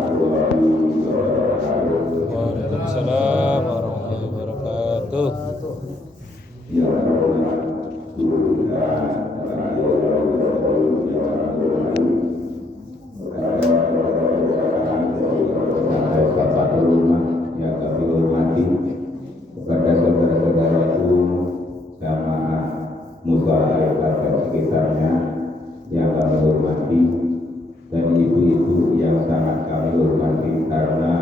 Waalaikumsalam warahmatullahi wabarakatuh. Bapak rumah yang kami hormati, kepada saudara-saudaraku jamaah mushola dan sekitarnya yang kami hormati, dan ibu-ibu yang sangat kami hormati, karena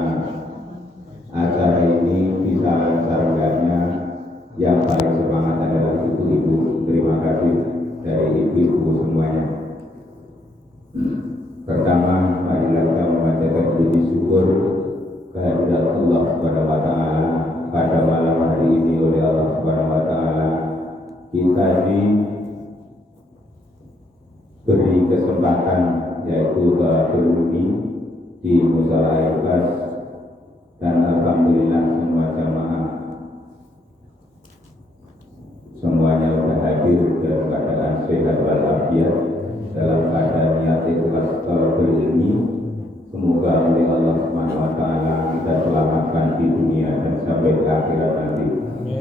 acara ini bisa lancar enggaknya yang paling semangat adalah ibu-ibu. Terima kasih dari ibu-ibu semuanya. Pertama, marilah kita memanjatkan puji syukur kehadirat Allah Subhanahu wa taala pada malam hari ini. Oleh Allah Subhanahu wa taala kita diberi kesempatan, yaitu berlumi di mushola Ikhlas, dan alhamdulillah semua jamaah semuanya sudah hadir dalam keadaan sehat walafiat, dalam keadaan niat ikhlas berlumi. Semoga oleh Allah Subhanahu wa taala kita selamatkan di dunia dan sampai ke akhirat nanti.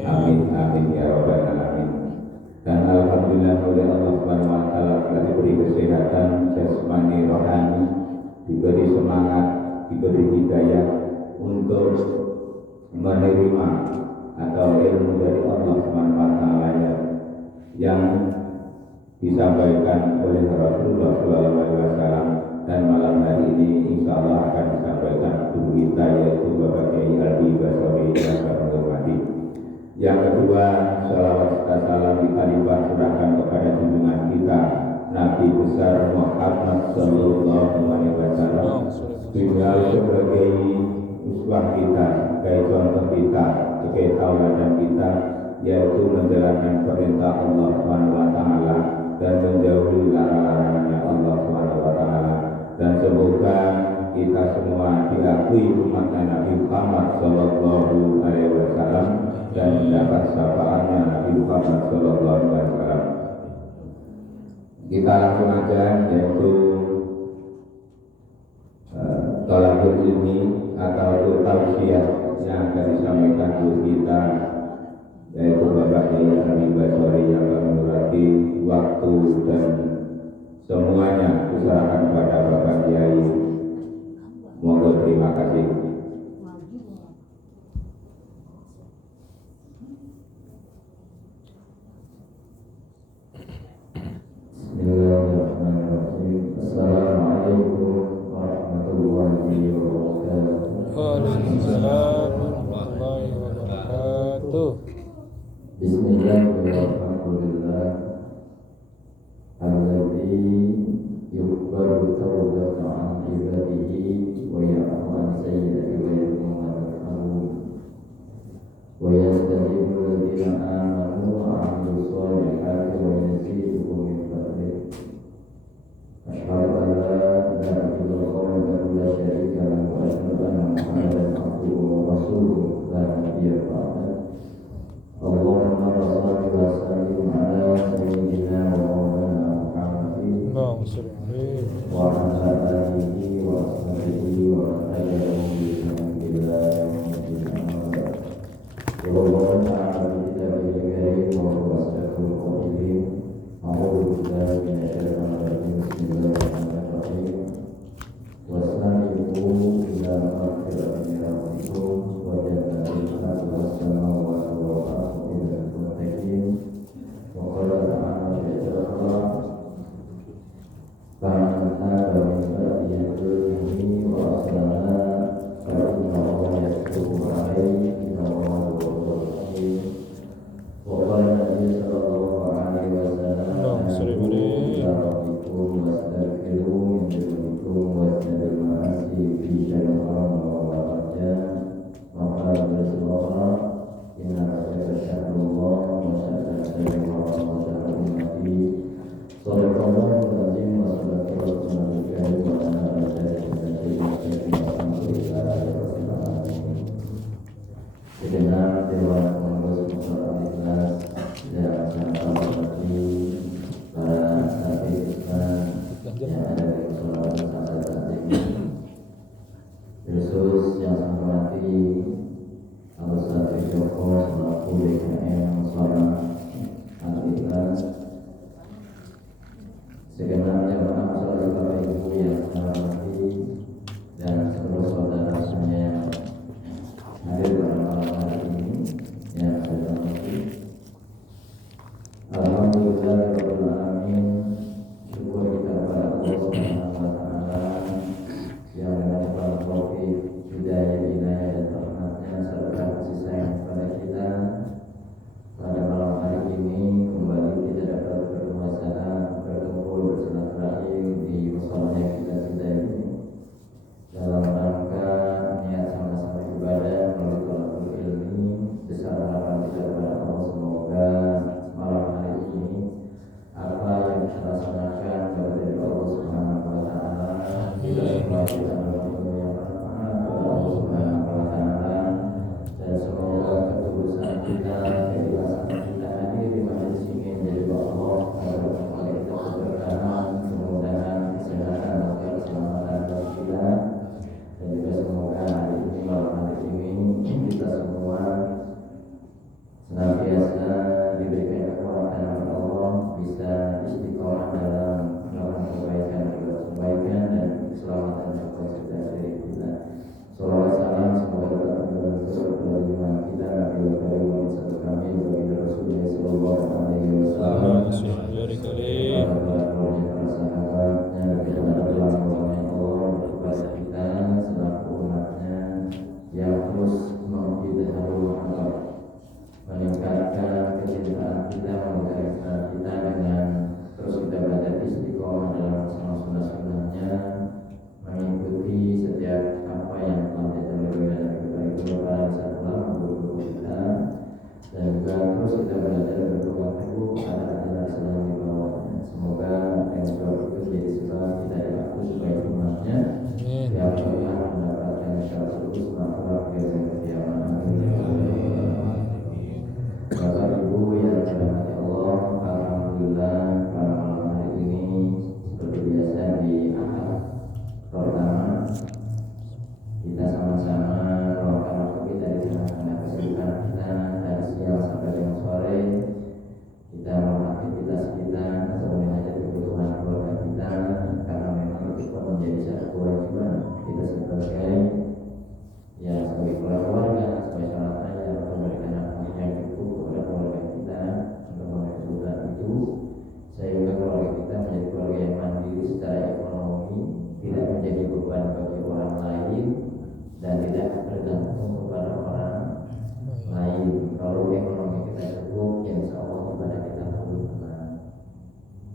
Amin amin ya rabbal alamin. Dan alhamdulillah oleh Allah Subhanahu wa taala kita diberi kesehatan jasmani rohani, diberi semangat, diberi hidayah untuk menerima atau ilmu dari Allah Subhanahu wa taala yang disampaikan oleh Rasulullah SAW. Dan malam hari ini insya Allah akan disampaikan guru kita, yaitu Bapak Kiai Alwi Basawi yang kami hormati. Yang kedua, salawat dan salam kita limpahkan kepada junjungan kita Nabi besar Muhammad Sallallahu Alaihi Wasallam, beliau sebagai uswah kita, sebagai contoh kita, sebagai tauladan kita, yaitu menjalankan perintah Allah Subhanahu wa taala dan menjauhi larangan-larangannya Allah Subhanahu wa taala. Dan semoga kita semua diakui umatnya Nabi Muhammad Sallallahu Alaihi Wasallam dan mendapat syafaatnya Nabi Muhammad Sallallahu Alaihi Wasallam. Kita langsung aja, yaitu thalabul ilmi atau tausiah yang akan disampaikan guru kita, yaitu Bapak Kiai Alwi Basawi yang kami hormati. Waktu dan semuanya diserahkan kepada Bapak Kiai. Monggo, terima kasih. Bismillahirrahmanirrahim. Assalamualaikum warahmatullahi wabarakatuh. Waalaikumsalam warahmatullahi wabarakatuh. Bismillahirrahmanirrahim. Alladzi yuqbalu tawbata an ibadihi wa ya'fu an sayyi'ati wa yahdimu wa yastajibu alladhina amanu wa 'amilus solihati wa yaziduhum min fadlihi. Asyhadu an la ilaha illallah wa la syarika lahu wa asyhadu anna Muhammadan abduhu wa rasuluhu la nabiyya ba'dahu. Allahumma shalli wa sallim Al-Ustaz Joko selaku DKM Musyawarah Al-Ikhlas, segenap jamaah saudara Bapak Ibu yang saya hormati dan seluruh saudara semua yang hadir pada malam hari ini yang saya hormati. Alhamdulillahirabbil alamin. Syukur kita kepada Allah Subhanahu wa taala yang dengan taufik, hidayah, inayah dan rahmatnya serta kasih sayang kepada kita. Pada malam hari ini kembali kita dapat berkuasa berkumpul bersilaturahim di musala yang kita cintai ini dalam rangka niat sama-sama ibadah melalui thalaqul ilmi. Besar harapan kita kepada Allah, semoga malam hari ini apa yang kita laksanakan dari Allah Subhanahu wa taala kita semua kita berdoa yang bermanfaat kepada Allah Subhanahu wa taala, dan semoga ketulusan kita, keikhlasan kita hadir di majelis ini menjadi Allah agar kita keberkahan, kemudahan, kesehatan, dan keselamatan bagi kita. Dan juga semoga hari ini malam hari ini kita semua senantiasa diberikan kekuatan oleh Allah, bisa istiqomah dalam melakukan kebaikan dan keselamatan serta diri kita. Salawat salam semoga tetap berlanjut kepada kita Nabi Karim satu kami bagi Rasulullah sallallahu alaihi wasallam, para sahabatnya dan kepada Allah kepada kita selaku umatnya yang terus menghidupkan meningkatkan kecintaan kita, meningkatkan kita dengan terus kita belajar istiqomah dalam sunnah-sunnahnya, mengikuti setiap apa yang telah ditetapkan oleh Nabi para satu lama guru kita, dan juga terus kita belajar berpegang teguh pada ajaran Islam di bawahnya. Semoga yang sebab itu jadi sebab kita dihapus sebagai umatnya yang telah mendapatkan syarat makhluk yang kiamat. Bapak Ibu yang dirahmati Allah, alhamdulillah pada malam hari ini seperti biasa di Ahad pertama kita sama-sama meluangkan waktu kita di tengah-tengah kesibukan kita dari siang sampai dengan sore. Kita melakukan aktivitas kita atau menghajat kebutuhan keluarga kita, karena memang itu menjadi satu kewajiban kita sebagai keluarga, sebagai salah satu yang memberikan hak yang cukup kepada keluarga kita untuk memenuhi kebutuhan itu, sehingga keluarga kita menjadi keluarga yang mandiri secara ekonomi, tidak menjadi beban bagi orang lain dan tidak bergantung kepada orang lain. Kalau ekonomi kita cukup, ya insya Allah kepada kita pun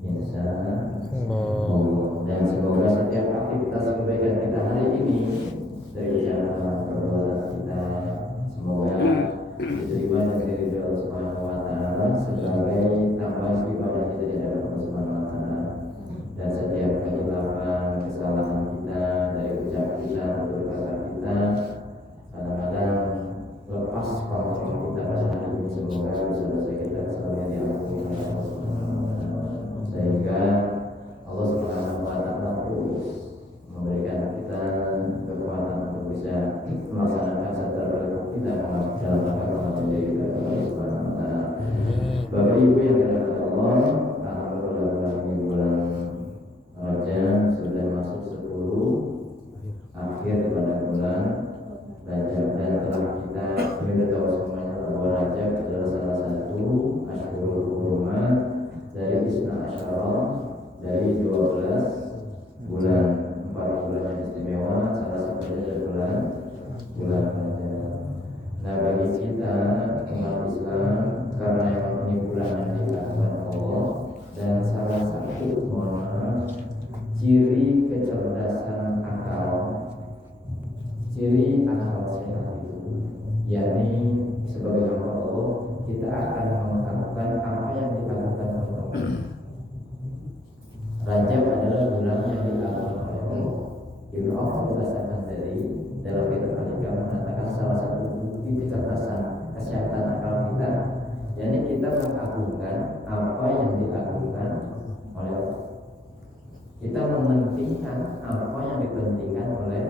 insya Allah. Dan semoga setiap aktivitas kebaikan kita hari ini dari ucapan perbuatan kita semoga diterima dan diridhoi Allah Subhanahu wa taala sebagai tambahan ibadah kita di hadapan Allah Subhanahu wa taala. Dan setiap kehilafan, kesalahan kita dari ucap kita atau kata kita, kadang-kadang lepas kontrol kita pada hari ini, semoga bisa selesai kita kesalahan yang diampuni oleh Allah Subhanahu wa taala, sehingga Allah Subhanahu wa taala terus memberikan kita kekuatan untuk bisa melaksanakan serta kita dalam rangka menjadi Allah Subhanahu wa taala. Bapak Ibu yang dirahmati Allah, alhamdulillah bulan ini bulan Rajab sudah masuk 10 akhir pada bulan Rajab, dan telah kita sudah tahu semuanya bahwa Rajab adalah salah satu Ashhurul Hurumat dari Isna Asyara, dari 12 bulan, 4 bulan yang istimewa, salah satunya adalah bulan Rajab. Nah, bagi kita umat Islam, karena ini bulan yang dilakukan Allah, dan salah satu ciri kecerdasan akal, ciri akal sehat itu, yakni sebagai hamba Allah kita akan melakukan apa yang dilakukan Allah. Rajab adalah bulan yang dilakukan oleh Allah. Ibnu Affan merasakan dari dalam kitab Al-Hikam mengatakan salah satu bukti kecerdasan kesehatan akal kita, yakni kita mengagungkan apa yang diagungkan oleh Allah. Kita mementingkan apa yang dipentingkan oleh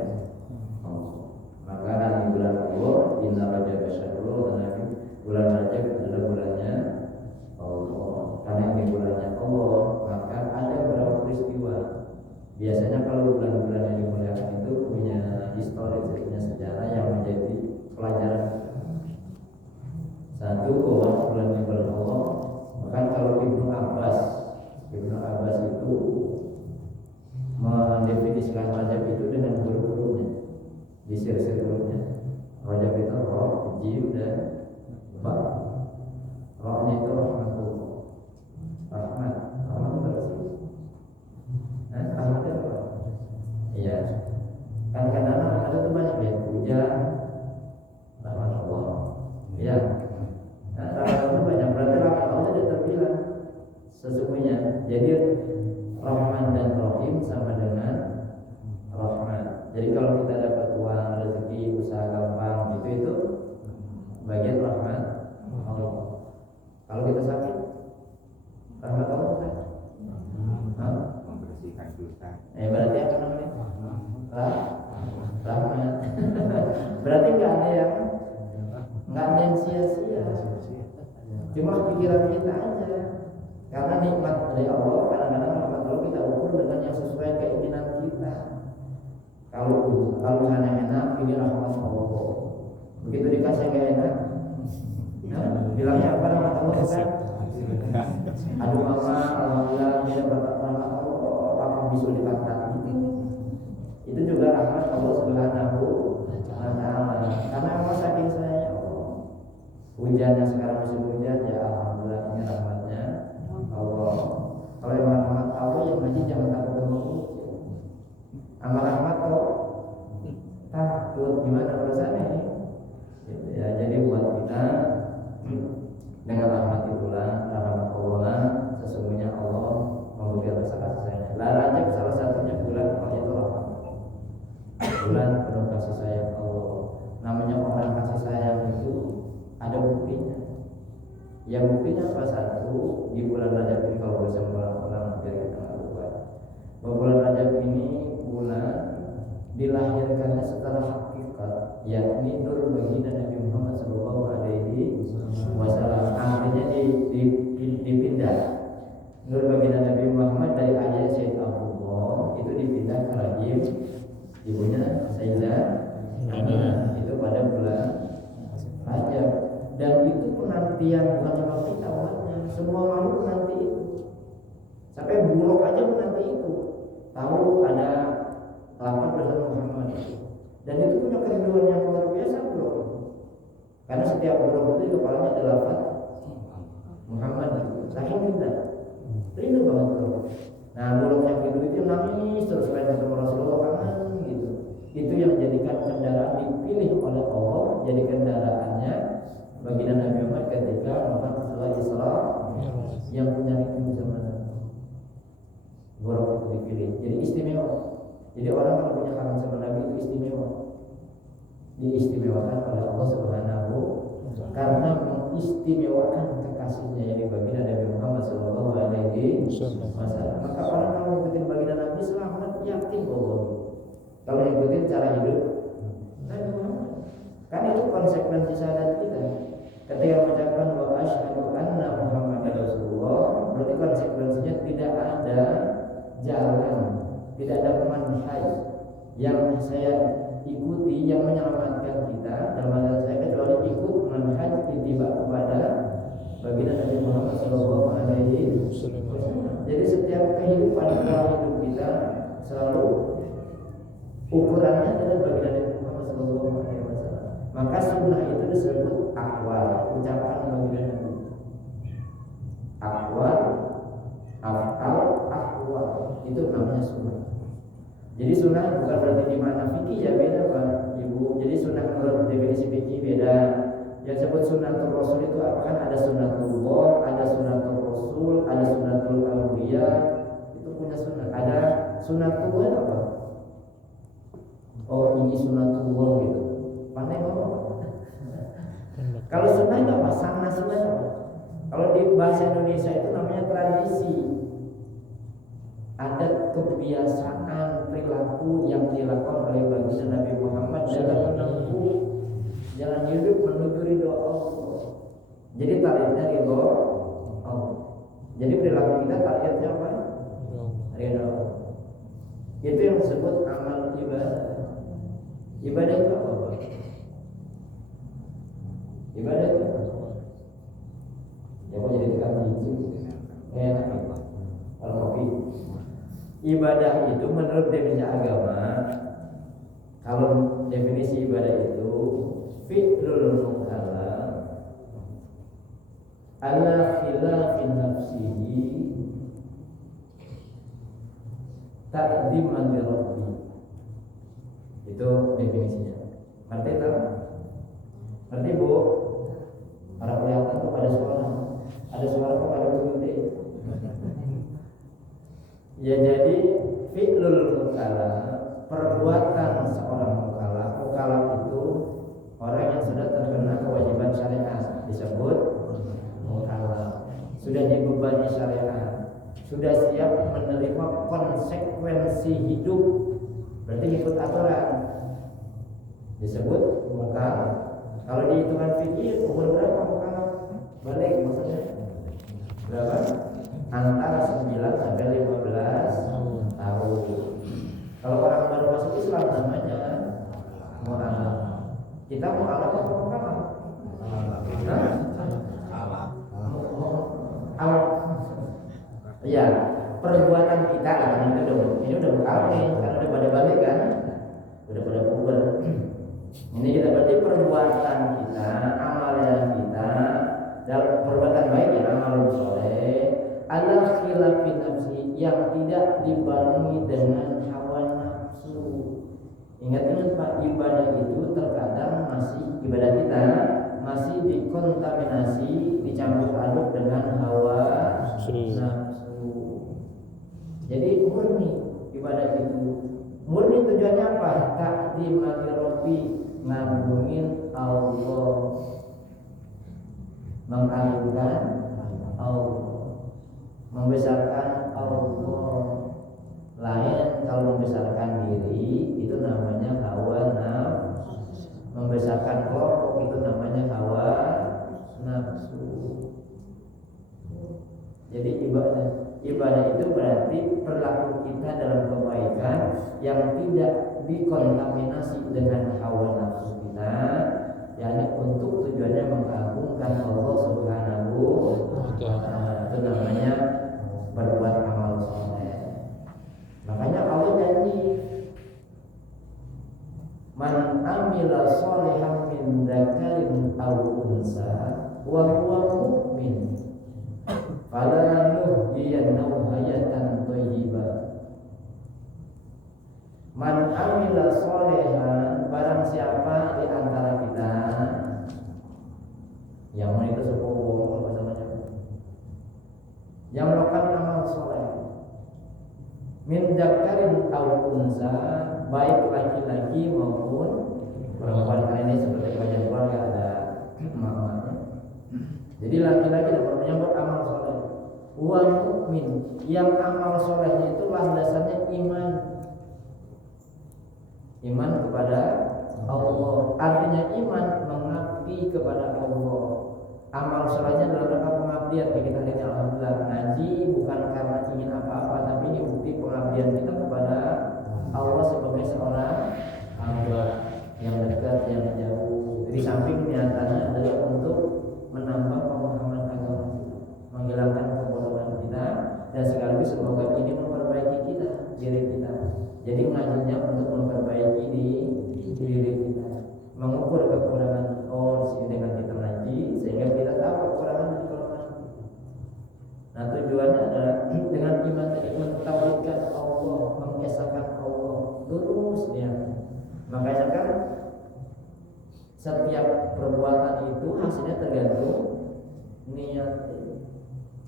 Allah. Maka di bulan Allah di seri-seri berikutnya. Rajab itu roh, jiw dan ba. Rohnya itu rahmatullah. Rahmat itu bersih. Rahmat itu apa? Iya. Kan kadang-kadang ada tuh banyak ya hujan, rahmat Allah. Iya. Rahmat itu banyak, berarti rahmat Allah sudah terbilang sesungguhnya. Jadi Rahman dan Rahim sama dengan rahmat. Jadi kalau kita dapat uang, rezeki, usaha gampang, itu bagian rahmat Allah. Kalau kita sakit, rahmat Allah kan? Membersihkan dosa. Berarti apa namanya? Rahmat. Berarti nggak ada yang sia-sia. Cuma pikiran kita aja. Karena nikmat dari Allah, kadang-kadang rahmat Allah kita ukur dengan yang sesuai keinginan kita. Kalau sana enak, ini rahmat Allah. Begitu dikasih nggak enak, bilangnya apa rahmat Allah kan? Aduh mama, alhamdulillah dia dapat rahmat Allah, papa bisa dikatakan. Itu juga rahmat Allah Subhanahu wa Ta'ala. Karena memang saking sayangnya Allah. Hujan yang sekarang musim hujan, ya alhamdulillah ini rahmatnya Allah. Kalau yang rahmat Allah yang ngaji jangan takut sama hujan. Amal rahmat kok takut gimana urusannya ini? Ya jadi buat kita dengan rahmat itulah rahmat Allah, sesungguhnya Allah memberikan rasa kasih sayang. Rajab salah satunya bulan itu rahmat. Bulan penuh kasih sayang Allah. Namanya orang kasih sayang itu ada buktinya. Yang buktinya apa? Satu, di bulan Rajab ini kalau bisa mengulang-ulang biar kita nggak lupa. Bahwa bulan Rajab ini bulan dilahirkannya secara hakikat, yakni nur baginda Nabi Muhammad SAW. Artinya dipindah. Nur baginda Nabi Muhammad dari ayah Sayyid Abdullah itu dipindah ke rahim ibunya Sayyidah Aminah. Itu pada bulan Rajab. Dan itu penantian bukan cuma kita umatnya, semua makhluk nanti itu. Sampai buruk aja menanti itu. Tahu ada lapar bersama Muhammad. Dan itu punya kerinduan yang luar biasa buruk. Karena setiap buruk itu di kepalanya ada lafaz Muhammad. Saking rindu banget buruk. Nah buruk yang itu nangis terus pengen ketemu Rasulullah kangen gitu. Itu yang jadikan kendaraan dipilih oleh Allah jadi kendaraannya baginda Nabi Muhammad ketika Muhammad setelah Isra yang punya itu zaman buruk itu dipilih. Jadi istimewa. Jadi orang kalau punya kangen sama Nabi itu istimewa. Diistimewakan oleh Allah Subhanahu karena mengistimewakan kekasihnya yang baginda Nabi Muhammad sallallahu alaihi wasallam. Maka orang kalau ngikutin baginda Nabi selamat yakin bahwa kalau ngikutin cara hidup Nabi Muhammad. Kan itu konsekuensi syahadat kita. Ketika mengucapkan wa asyhadu anna Muhammadar Rasulullah, berarti konsekuensinya tidak ada jalan, tidak ada manhaj yang saya ikuti yang menyelamatkan kita dalam hal saya kecuali ikut manhaj ittiba kepada baginda Nabi Muhammad sallallahu alaihi wasallam. Jadi setiap kehidupan dalam hidup kita selalu ukurannya adalah baginda Nabi Muhammad sallallahu alaihi wasallam. Maka sunnah itu disebut akwal, ucapan baginda Nabi. Akwal, afal, akwal itu namanya sunnah. Jadi sunnah bukan berarti di mana fikih ya beda Pak Ibu. Jadi sunnah menurut definisi fikih beda. Yang disebut sunnatul rasul itu apa? Kan ada sunnatullah, ada sunnatul rasul, ada sunnatul auliya. Itu punya sunnah. Ada sunnatullah apa? Oh ini sunnatullah gitu. Pandai ngomong. Kalau sunnah itu apa? Sunnah itu apa? Kalau di bahasa Indonesia itu namanya tradisi. Adat, kebiasaan, perilaku yang dilakukan oleh baginda Nabi Muhammad dalam menempuh jalan hidup menuju ridho Allah. Jadi targetnya ridho Allah. Jadi perilaku kita targetnya apa? Ridho Allah. Itu yang disebut amal ibadah. Ibadah itu apa? Ibadah itu apa? Ya kok jadi tukang hijau? Enak apa? Kalau kopi. Ibadah itu menurut definisi agama Kalau definisi ibadah itu fi'lul mukallaf ala khilafin nafsihi ta'ziman li rabbi. Itu definisinya. Ngerti tak? Ngerti Bu? Para kelihatan tuh ada suara. Ada suara kok ada gede. Ya jadi fi'lul mukallaf, perbuatan seorang mukallaf. Mukallaf itu orang yang sudah terkena kewajiban syariat, disebut mukallaf. Sudah dibebani syariat, sudah siap menerima konsekuensi hidup, berarti ikut aturan, disebut mukallaf. Kalau di hitungan fikih umur berapa mukallaf? Balik maksudnya berapa? Antara 9 sampai 15 tahun. Kalau orang baru masuk Islam namanya mukallaf. Kita mukallaf apa mukallaf? Ya, perbuatan kita ini udah mukallaf nih, karena udah pada balik kan, udah pada puber. Ini kita berarti perbuatan kita, amalan kita, dalam perbuatan baik ya amal soleh, adalah khilafin nafsi yang tidak dibarengi dengan hawa nafsu. Ingat Pak, ibadah itu terkadang ibadah kita masih dikontaminasi, dicampur aduk dengan hawa nafsu. Jadi murni ibadah itu. Murni tujuannya apa? Takdimati Rabbi, ngagungin Allah, mengagungkan Allah, membesarkan Allah. Lain kalau membesarkan diri itu namanya hawa nafsu. Membesarkan kelompok itu namanya hawa nafsu. Jadi ibadah itu berarti perilaku kita dalam kebaikan yang tidak dikontaminasi dengan hawa nafsu kita, yakni untuk tujuannya mengagungkan Allah Subhanahu wa ta'ala. Itu namanya berbuat amal soleh. Makanya Allah janji, man amila sholihan min dzakarin aw unsa wa huwa mu'min fala nuhyiyannahu hayatan thayyibah. Man amila sholihan, barang siapa di antara kita yang itu sepupu bahasa macam yang melakukan amal soleh, min dzakarin aw unsa, baik laki-laki maupun perempuan. Karena ini seperti kajian keluarga ada mamanya. Jadi laki-laki dan perempuan yang beramal soleh, wa mukmin, yang amal solehnya itu landasannya iman kepada Allah. Artinya iman mengabdi kepada Allah. Amal solehnya dalam rangka pengabdian. Kita lihat alhamdulillah ngaji bukan karena ingin apa-apa, tapi ini bukti pengabdian kita kepada Allah sebagai seorang hamba yang dekat, yang jauh. Di samping niatannya adalah untuk menambah pemahaman agama kita, menghilangkan kebodohan kita, dan sekaligus semoga ini memperbaiki kita, diri kita. Jadi ngajinya untuk memperbaiki diri kita, mengukur kekurangan. Oh, sini dengan kita ngaji sehingga kita tahu kekurangan dan kelemahan. Nah, tujuannya adalah dengan iman tadi mentauhidkan Allah, mengesahkan Allah terus ya. Makanya kan setiap perbuatan itu hasilnya tergantung niat.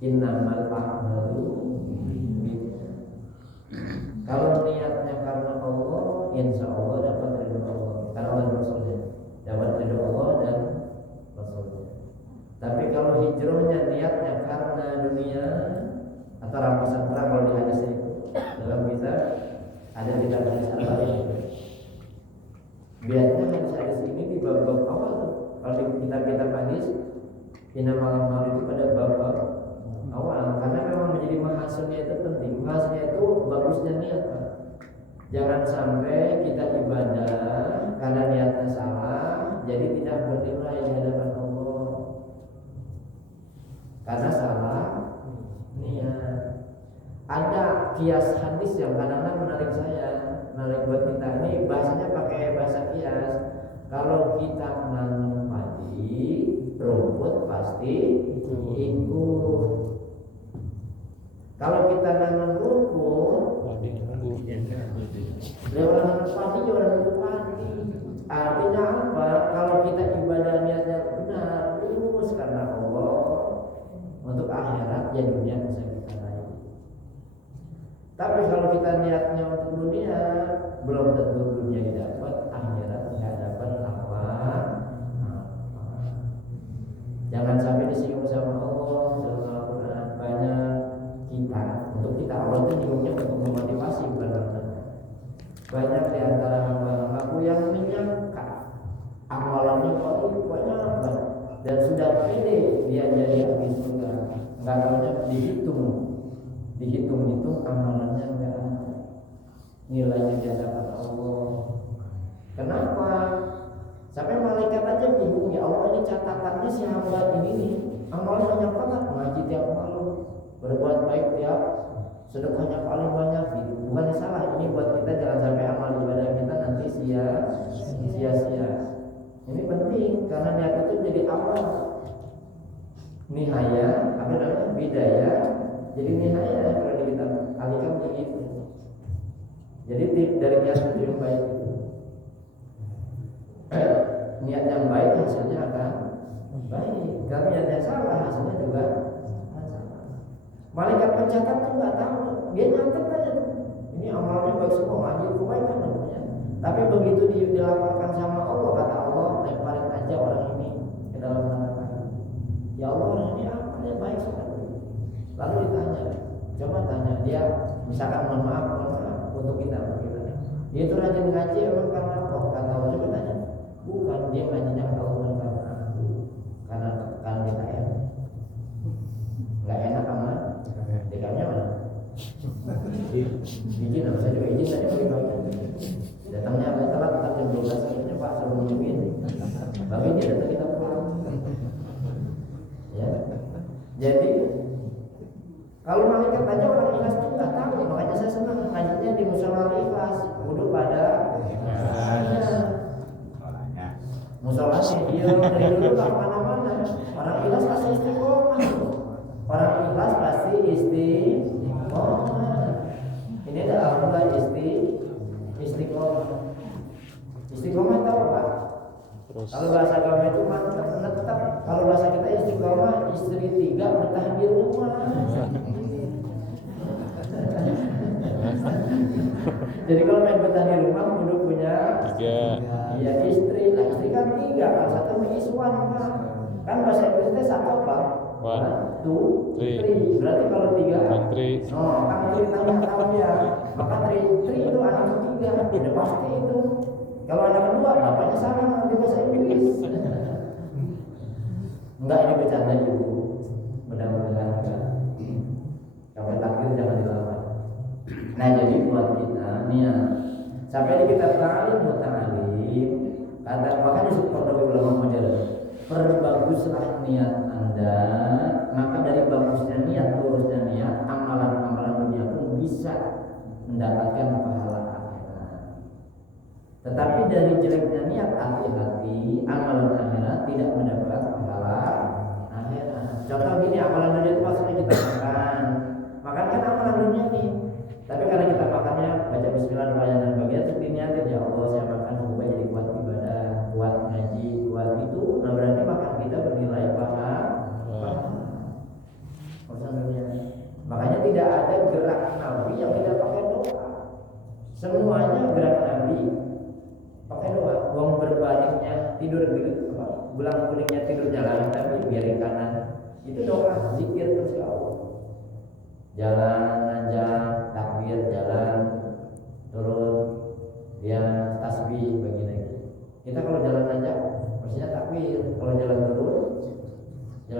Innamal a'malu binniyat. Kalau niatnya karena Allah, insya Allah dapat ridho Allah. Karena Allah Rasulnya dapat ridho Allah dan Rasulnya. Tapi kalau hijrahnya niatnya karena dunia atau rampasan perang, kalau di hadis itu dalam kita ada kitab hadis al-Bari. Biasanya hadis ini di bab-bab awal tuh. Kalau di kitab-kitab hadis innamal a'malu itu pada bab-bab awal, karena memang menjadi mahasiswa itu penting. Mahasiswa itu bagusnya niat, Pak. Jangan sampai kita ibadah karena niatnya salah, jadi tidak bernilai di hadapan Allah karena salah niat. Ada kias hadis yang kadang-kadang menarik buat kita. Ini bahasanya pakai kita nanam padi, rumput pasti ikut. Kalau kita nanam rumput, Padi nunggu. dia orang nanam padi, dia orang nunggu padi. Artinya apa? Kalau kita ibadah niatnya benar, lurus karena Allah, untuk akhirat ya dunia bisa kita raih. Tapi kalau kita niatnya untuk dunia, belum tentu dunia dapat, akhirat nggak dapat apa-apa. Jangan sampai disinggung sama Allah, sama Al-Quran. Banyak kita, untuk kita Allah itu nyingungnya untuk memotivasi, bukan benar. Banyak di antara hamba-hambaku yang menyangka amalannya banyak banget dan sudah pede dia jadi ahli surga. Nggak tahunya dihitung amalannya nggak ada, nilainya di hadapan Allah. Kenapa? Sampai malaikat aja bingung, ya Allah ini catatannya si hamba ini nih, amalnya banyak banget, ngaji tiap malam, berbuat baik tiap, sedekahnya paling banyak gitu. Bukannya salah, ini buat kita jangan sampai amal ibadah kita nanti sia-sia. Ini penting karena niat itu jadi awal. Nihaya, apa namanya? Bidaya. Jadi nihaya kalau kita alihkan begitu. Jadi tip dari niat yang baik itu. Niat yang baik hasilnya akan baik. Kalau niat yang salah hasilnya juga salah. Malaikat pencatat tuh nggak tahu, dia nyatet aja. Ini amalnya baik semua, ngaji kebaikan namanya. Tapi begitu dilaporkan sama Allah, kata Allah, lemparin aja orang ini ke dalam neraka. Ya Allah, orang ini amalnya baik sekali. Lalu ditanya, coba tanya dia, misalkan mohon maaf untuk kita. Dia itu rajin ngaji emang karena apa? Kata Allah, coba tanya. Bukan, dia ngajinya kata Allah karena aku, karena kita enak. Nggak enak sama dekatnya mana? Izin, nama saya juga izin tadi bagi-bagi. Datangnya agak telat, tetap jam 12 akhirnya Pak suruh nungguin. Tapi dia datang kita pulang. Ya. Jadi kalau malaikat aja orang ikhlas itu nggak tahu, makanya saya senang ngajinya di musola ikhlas, duduk pada musola sih dia dari dulu nggak kemana-mana. Orang ikhlas pasti istiqomah. Orang ikhlas pasti istiqomah. Ini ada alhamdulillah istiqomah. Istiqomah tahu Pak? Kalau bahasa agama itu mantap, menetap. Kalau bahasa kita istiqomah, istri 3 bertahan di rumah. Jadi kalau main bertahan di rumah, kudu punya 3. Iya istri. Nah istri kan 3, kalau 1 iswan Pak. Kan bahasa Inggrisnya 1 Pak. 1, 2, 3. Berarti kalau 3 Country. oh, kan ceritanya tahu ya. Maka 3 itu anak ketiga. Udah pasti itu. Kalau anak kedua, bapaknya salah nanti bahasa Inggris. Enggak, ini bercanda ibu. Mudah-mudahan enggak. Sampai takdir jangan dilawan. Nah jadi buat kita nih ya, sampai di kitab ta'lim muta'alim kata makanya support dari ulama modern, perbaguslah niat Anda, maka dari bagusnya niat, lurusnya niat, amalan-amalan dunia pun bisa mendapatkan pahala akhirat. Tetapi dari jeleknya niat, hati-hati, amalan akhirat tidak mendapat pahala akhirat. Contoh gini, amalan dunia itu maksudnya kita makan kan amalan dunia nih. Tapi karena kita makannya baca bismillah, doa dan bagian seperti niatin, ya Allah saya makan semoga jadi kuat ibadah, kuat ngaji, kuat itu. Nah berarti makan kita bernilai pahala. Makanya tidak ada gerak Nabi yang tidak pakai doa. Semuanya gerak Nabi pakai doa. Uang berbaliknya tidur gitu, bulan kulingnya tidur jalan tapi biarin kanan. Itu doa, zikir terus ya Allah. Jalan nanjak, takbir, jalan turun, dia tasbih bagi lagi. Kita kalau jalan nanjak, maksudnya takbir. Kalau jalan turun, ya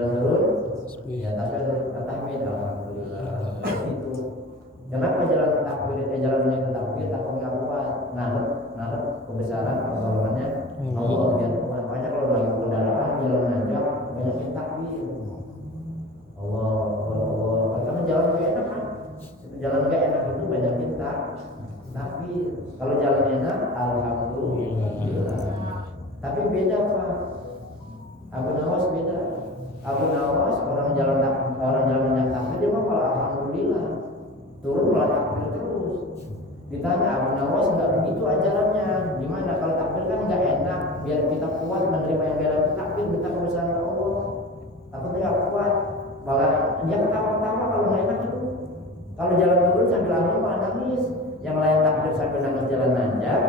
takbir, alhamdulillah. Itu. Kenapa jalan takbir? Jalannya ke takbir, takut nggak kuat, ngarep kebesaran pengalamannya. Allah biar kuat. Makanya kalau lagi kendaraan jalan nanjak, banyakin takbir. Allah. Karena jalan gak enak kan? Jalan gak enak itu banyakin takbir. Kalau jalan enak, alhamdulillah. Tapi beda kuat menerima yang dalam takbir minta kebesaran Allah. Takut tidak kuat. Malah dia ketawa-ketawa kalau nggak enak itu. Kalau jalan turun sambil ambil malah nangis. Yang lain takbir sambil nangis jalan nanjak.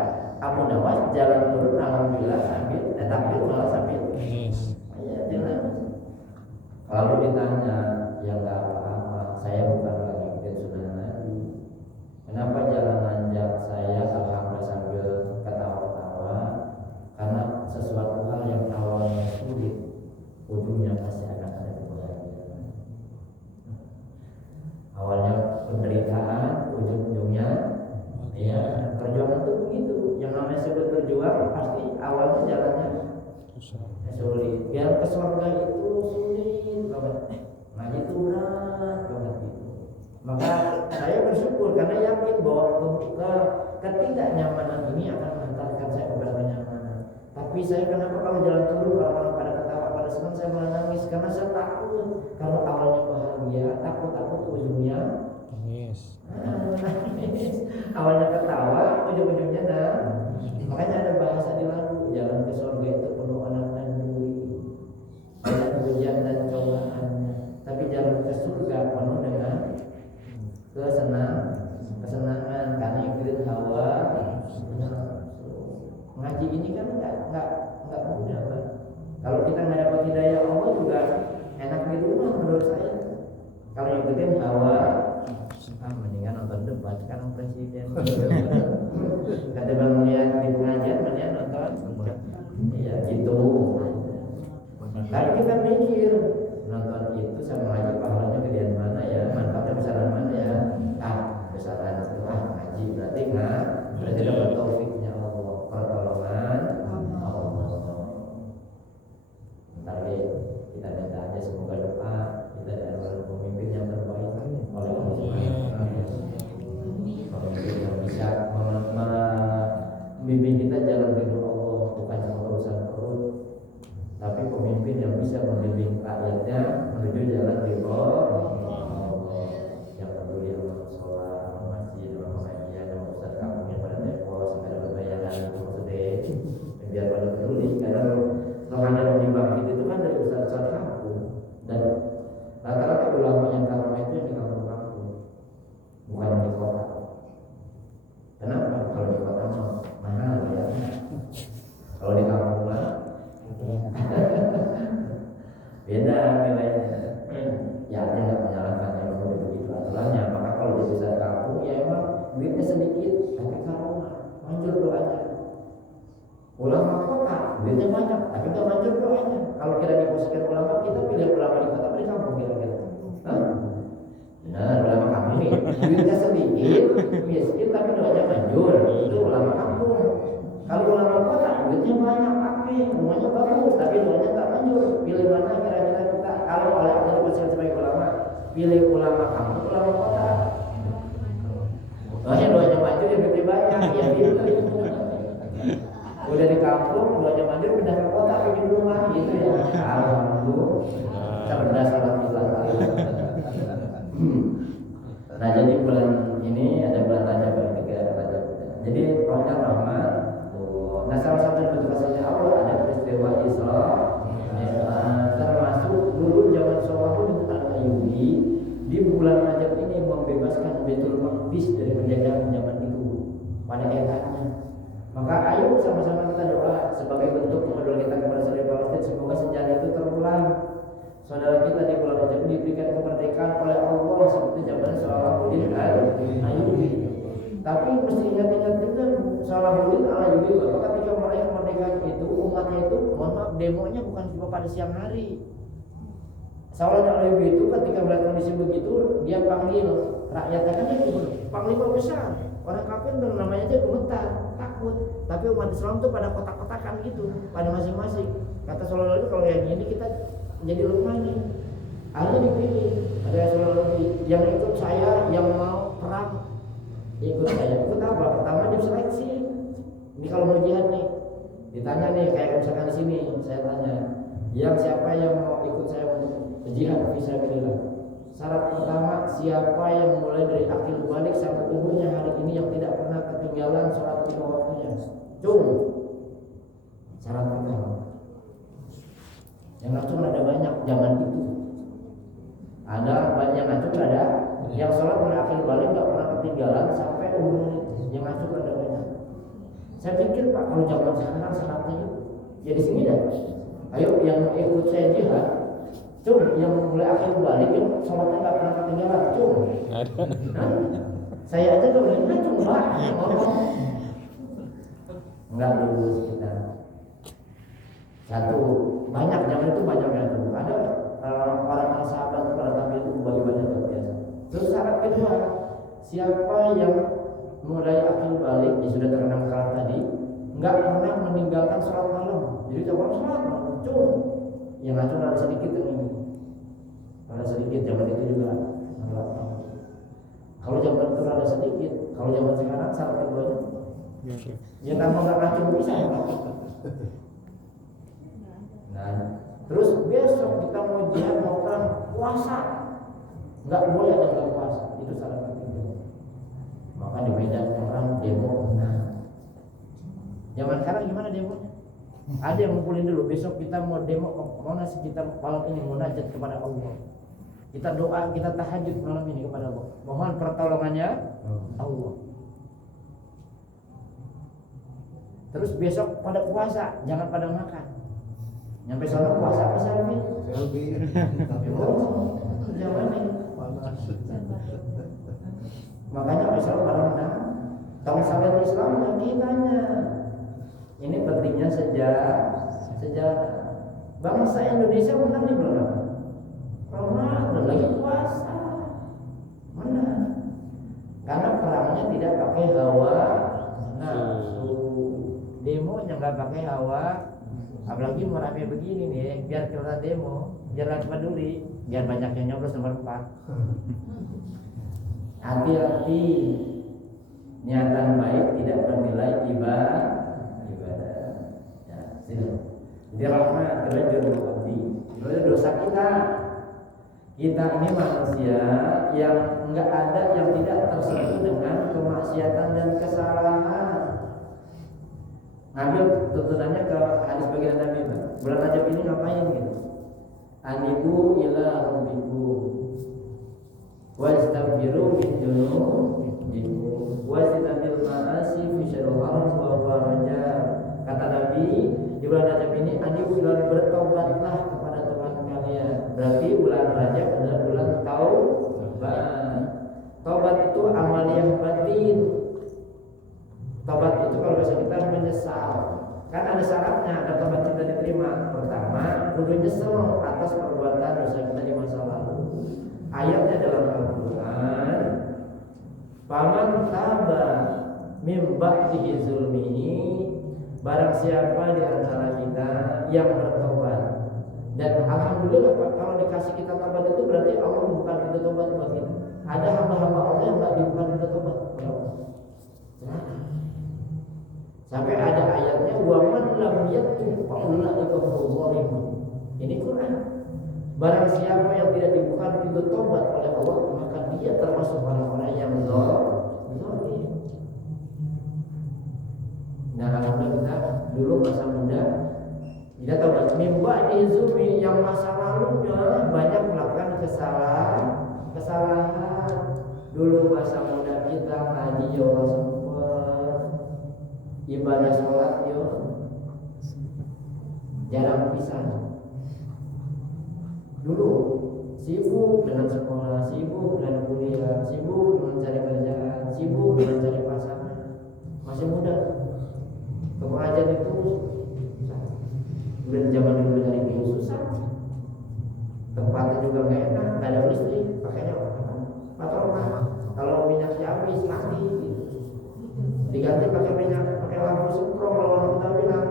Abu Nawas jalan turun alhamdulillah sambil takbir malah sambil ya jalan. Kalau ditanya yang nggak apa-apa, saya bukan lagi bikin sunnah Nabi. Kenapa jalan nanjak saya alhamdulillah sambil ketawa-ketawa? Karena sesuatu hal yang awalnya sulit, ujungnya pasti akan ada kebahagiaan. Awalnya penderitaan, ujung-ujungnya ya perjuangan itu begitu. Yang namanya sebut berjuang pasti awalnya jalannya sulit. Biar ke surga itu sulit banget. Ngaji itu berat banget gitu. Maka saya bersyukur karena yakin bahwa ketidaknyamanan ini akan mengantarkan saya kepada kenyamanan. Tapi saya kenapa kalau jalan turun kalau orang pada ketawa pada senang saya malah nangis karena saya takut. Kalau awalnya bahagia, takut ujungnya Yes. awalnya ketawa, ujung-ujungnya makanya ada bahasa di lagu jalan ke surga itu penuh anak dan duri, banyak ujian dan cobaannya. Tapi jalan ke surga penuh dengan kesenangan karena ikut hawa. Ngaji ini kan nggak mudah, Pak. Kalau kita nggak dapat hidayah Allah juga enak di rumah menurut saya. Kalau ikutin hawa, mendingan nonton debat kan presiden. Kata bang lihat di pengajian, mendingan nonton. Iya gitu. Tapi kita mikir nonton itu sama ngaji pahalanya gedean mana ya, manfaatnya besaran mana ya? Besaran itu ngaji berarti berarti dapat taufiknya Allah, pertolongan Allah. Ntar deh kita minta aja semoga doa kita adalah pemimpin yang terbaik oleh Allah. Pemimpin yang bisa membimbing kita jalan ridho Allah, bukan cuma urusan perut, tapi pemimpin yang bisa membimbing rakyatnya menuju jalan ridho Allah. Yang peduli sama sholat, masjid, pengajian, dan ustaz kampung yang pada depot sampai dapat bayaran itu maksudnya biar pada peduli. Karena rohani yang dibangkit itu kan dari ustaz kampung dan rata-rata ulama yang karomah itu yang di kampung-kampung, bukan yang di kota. Kenapa? Kalau di kota mahal ya. Kalau di kampung mah beda nilainya. Ya artinya nggak menyalahkan yang udah begitu aturannya. Maka kalau di besar kampung ya emang duitnya sedikit, tapi karomah manjur doanya. Ulama kota duitnya banyak, tapi nggak manjur doanya. Kalau kita diposisikan ulama, kita pilih ulama di kota atau di kampung kira-kira? Nah, ulama kampung nih, duitnya sedikit, miskin tapi doanya manjur, itu ulama kampung. Kalau ulama kota, duitnya banyak, rumahnya bagus, tapi doanya nggak manjur. Pilih mana kira-kira kita? Kalau oleh Allah diposisikan sebagai ulama, pilih ulama kampung, ulama kota. Doanya manjur, ya duitnya banyak, ya gitu. Udah di kampung, doanya manjur, pindah ke kota, bikin rumah, gitu ya. Alhamdulillah, cerdas alhamdulillah. Nah jadi bulan ini ada bulan Rajab juga Rajab. Jadi rohnya rahmat. Nah salah satu bentuk kasihnya Allah ada peristiwa Isra. Termasuk dulu zaman Sulaiman Al-Ayyubi di bulan Rajab ini membebaskan Baitul Maqdis dari penjajahan zaman itu pada eranya. Maka ayo sama-sama kita doa sebagai bentuk pengaduan kita kepada saudara Palestina semoga sejarah itu terulang. Saudara kita di bulan Rajab diberikan kemerdekaan oleh Allah seperti zaman Salahuddin Al-Ayyubi. Tapi mesti ingat-ingat juga Salahuddin Al-Ayyubi bahwa ketika meraih kemerdekaan itu umatnya itu mohon maaf demonya bukan cuma pada siang hari. Salahuddin Al-Ayyubi itu ketika melihat kondisi begitu dia panggil rakyatnya kan itu panglima besar. Orang kafir namanya aja gemetar, takut. Tapi umat Islam itu pada kotak-kotakan gitu, pada masing-masing. Kata Salahuddin kalau yang ini kita jadi lemah nih. Akhirnya dipilih ada Salahuddin yang ikut saya yang mau perang ikut saya. Ikut apa? Pertama diseleksi. Ini kalau mau jihad nih ditanya nih kayak misalkan di sini saya tanya yang siapa yang mau ikut saya untuk jihad fisabilillah. Syarat pertama siapa yang mulai dari akil balik sampai umurnya hari ini yang tidak pernah ketinggalan sholat lima waktunya. Syarat pertama. Saya pikir Pak, kalau zaman sekarang syaratnya itu ya di sini dah. Ayo yang ikut saya jihad, yang mulai akhir balik, yang sholatnya nggak pernah ketinggalan, Ada. Saya aja udah boleh ngacung Pak. Enggak dulu kita. Satu, banyak zaman itu banyak yang dulu. Ada orang sahabat pada tampil itu bagi-bagi luar biasa. Terus syarat kedua, siapa yang mulai akhir balik, ya sudah terkenal kalah tadi, nggak pernah meninggalkan sholat malam. Jadi coba sholat malam, yang ngacung ada sedikit yang ini, ada sedikit zaman itu juga. Kalau zaman itu ada sedikit, kalau zaman sekarang syarat keduanya, ya tambah nggak ngacung bisa ya Pak. Nah, terus besok kita mau jihad mau perang puasa, nggak boleh ada nggak puasa, itu syarat ketiga. Maka di medan perang demo menang. Zaman sekarang gimana demonya? Ada yang ngumpulin dulu, besok kita mau demo, mau nasi kita malam ini munajat kepada Allah. Kita doa, kita tahajud malam ini kepada Allah. Mohon pertolongannya Allah. Terus besok pada puasa, jangan pada makan. Nyampe sholat puasa apa selfie? Jangan nih. Makanya besok pada menang. Tahun sahabat Islam kitanya. Ini pentingnya sejarah. Bangsa Indonesia menang di bulan apa? Ramadan lagi puasa. Menang. Karena perangnya tidak pakai hawa nafsu. Demonya nggak pakai hawa. Apalagi mau rame begini nih, biar kita demo, biar lagi peduli, biar banyak yang nyoblos nomor 4. Hati-hati, niatan baik tidak bernilai ibadah. Ya, sini. Jadi rahmat terlanjur mengabdi. Itu dosa kita. Kita ini manusia yang enggak ada yang tidak tersentuh dengan kemaksiatan dan kesalahan. Ngambil tuntunannya ke hadis baginda Nabi, bulan Rajab ini ngapain gitu? Anibu ila rabbikum wastaghfiru min dzunubikum wastaqbil ma'asi fi syahril haram wa farajab. Kata Nabi, di bulan Rajab ini anibu ila bertobatlah kepada Tuhan kalian. Berarti bulan Rajab adalah bulan taubat. Taubat itu amaliyah batin. Tobat itu kalau bahasa kita menyesal. Kan ada syaratnya, ada tobat kita diterima. Pertama, kudu nyesel atas perbuatan dosa kita di masa lalu. Ayatnya dalam Al-Quran, paman taba mim ba'dihi zulmihi, barang siapa di antara kita yang bertobat. Dan alhamdulillah Pak, kalau dikasih kita tobat itu berarti Allah bukan pintu tobat buat kita. Ada hamba-hamba Allah yang nggak dibuka pintu tobat. Sampai ada ayatnya wa man lam yatub fa ulaika humuz zalimun. Ini Quran. Barang siapa yang tidak dibuka pintu tobat oleh Allah, maka dia termasuk orang-orang yang zalim. Nah, alhamdulillah kita dulu masa muda kita tobat mimba di zumi yang masa lalunya banyak melakukan kesalahan. Dulu masa muda kita ngaji ya Allah, ibadah sholat yo jarang pisan. Dulu sibuk dengan sekolah, sibuk dengan kuliah, sibuk dengan cari kerjaan, sibuk dengan cari pasangan. Masih muda, ke pengajian itu susah. Udah zaman dulu cari guru susah. Tempatnya juga nggak enak, nggak ada listrik, pakainya patroman. Kalau minyaknya habis mati, diganti pakai minyak. Lampu semprong, kalau orang kita bilang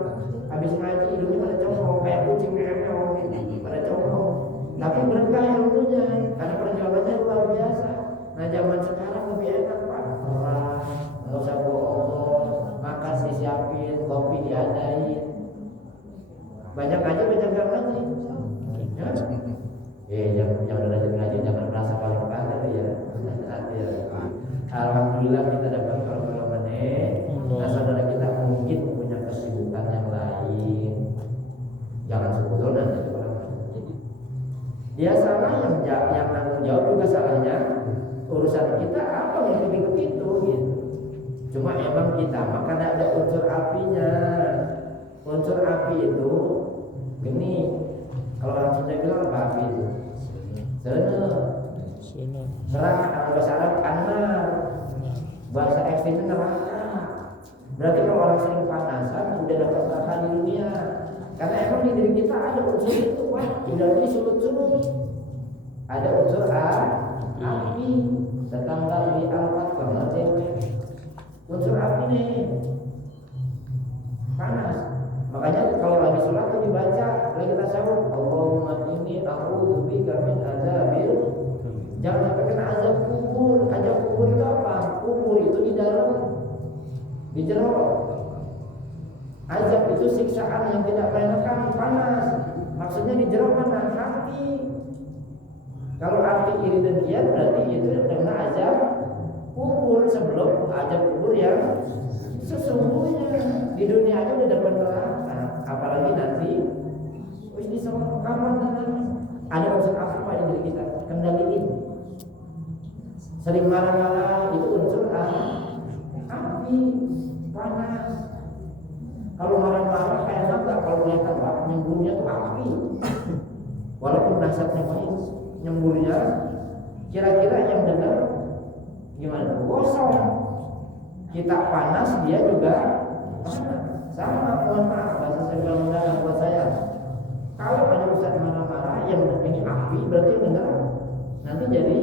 habis ngaji hidungnya pada congkong kayak kucing meong pada congkong. Tapi berkah ilmunya karena perjuangannya luar biasa. Nah zaman sekarang lebih enak Pak, nggak usah bohong, makan disiapin, kopi diadain, banyak aja banyak gak ngaji. Yang udah rajin ngaji jangan merasa paling pandai ya. Alhamdulillah kita dapat pengalaman. Nah saudara kita mungkin punya kesibukan yang lain, jangan sembrono itu orang. Dia salah yang tanggung jawab juga salahnya. Urusan kita apa yang ikut itu gitu. Cuma emang kita maka ada unsur apinya. Unsur api itu gini, kalau orang Sunda bilang apa api itu? Sene. Sunnah. Neraka, kalau bahasa Arab anar. Bahasa ekstrim neraka. Berarti kalau orang sering panasan udah dapat neraka di dunia. Karena emang di diri kita ada unsur itu, wah, udah disulut-sulut. Ada unsur api. Tetangga di alpat karena cewek. Unsur api nih panas. Makanya kalau lagi sholat tuh dibaca, lagi tasawuf, Allahumma inni a'udzubika min azabil. Jangan sampai kena azab kubur. Azab kubur itu apa? Kubur itu di dalam, di jero. Azab itu siksaan yang tidak menyenangkan, panas. Maksudnya di jero mana? Hati. Kalau hati iri dengkian berarti itu kena azab kubur sebelum azab kubur yang sesungguhnya. Di dunia aja udah dapat neraka, apalagi nanti wis di sama kamar dengan ada unsur apa di diri kita, kendaliin. Sering marah-marah itu unsur api, panas. Kalau marah-marah kayak apa? Kalau kelihatan Pak, nyemburnya tuh api. Walaupun nasabnya baik, nyemburnya kira-kira yang dengar gimana? Gosong. Kita panas, dia juga panas. Sama, mohon maaf, bahasa saya bilang undangan buat saya. Kalau ada ustaz marah-marah, yang ini api, berarti yang dengar nanti jadi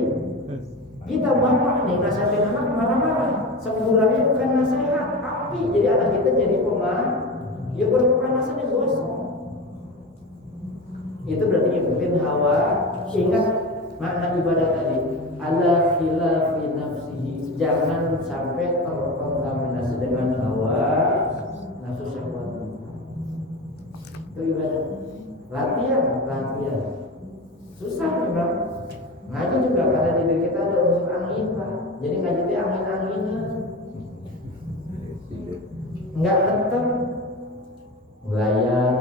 kita bapak nih nasihatin anak marah-marah. Semburannya bukan nasihat, api. Jadi anak kita jadi pemarah. Ya berkepanasan yang gosong. Itu berarti ikutin hawa. Ingat makna ibadah tadi. Ala khilafi nafsihi. Jangan sampai terkontaminasi dengan hawa nafsu syahwat. Itu ibadah. Latihan. Susah memang. Ngaji juga karena di diri kita ada unsur angin Pak. Jadi ngaji itu angin-anginan. Enggak tetap melayar,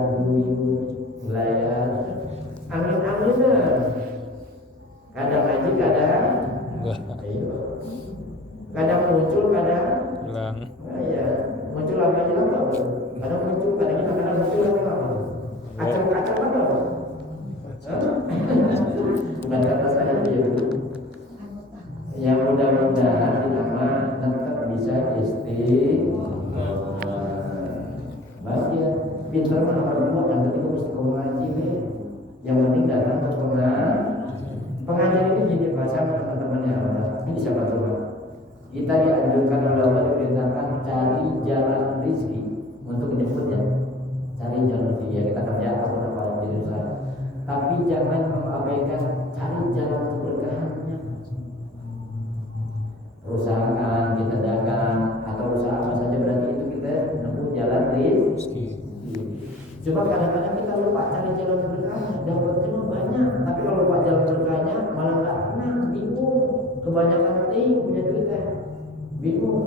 melayar, angin-anginan. Kadang ngaji, kadang ayo. Kadang muncul, kadang hilang. ya, muncul apa hilang apa? Kadang muncul, kadang hilang, kadang muncul apa? Acak-acak apa? Bukan kata saya ya. Yang mudah-mudahan kita mah tetap bisa ya, pintar mah apa dua, yang penting mesti ngaji nih. Yang penting datang ke pengajar itu jadi bahasa teman-teman yang ini siapa tuh? Kita dianjurkan oleh Allah, diperintahkan cari jalan rezeki untuk menyebutnya. Cari jalan rezeki ya, kita kerja ataupun apa jadi usaha. Tapi jangan mengabaikan cari jalan keberkahannya. Perusahaan kita dagang atau usaha apa saja berarti itu kita menempuh jalan rezeki. Coba kadang-kadang kita lupa cari jalan berkahnya, dapatnya banyak, tapi kalau lupa jalan berkahnya malah nggak tenang, bingung. Kebanyakan punya duitnya, bingung.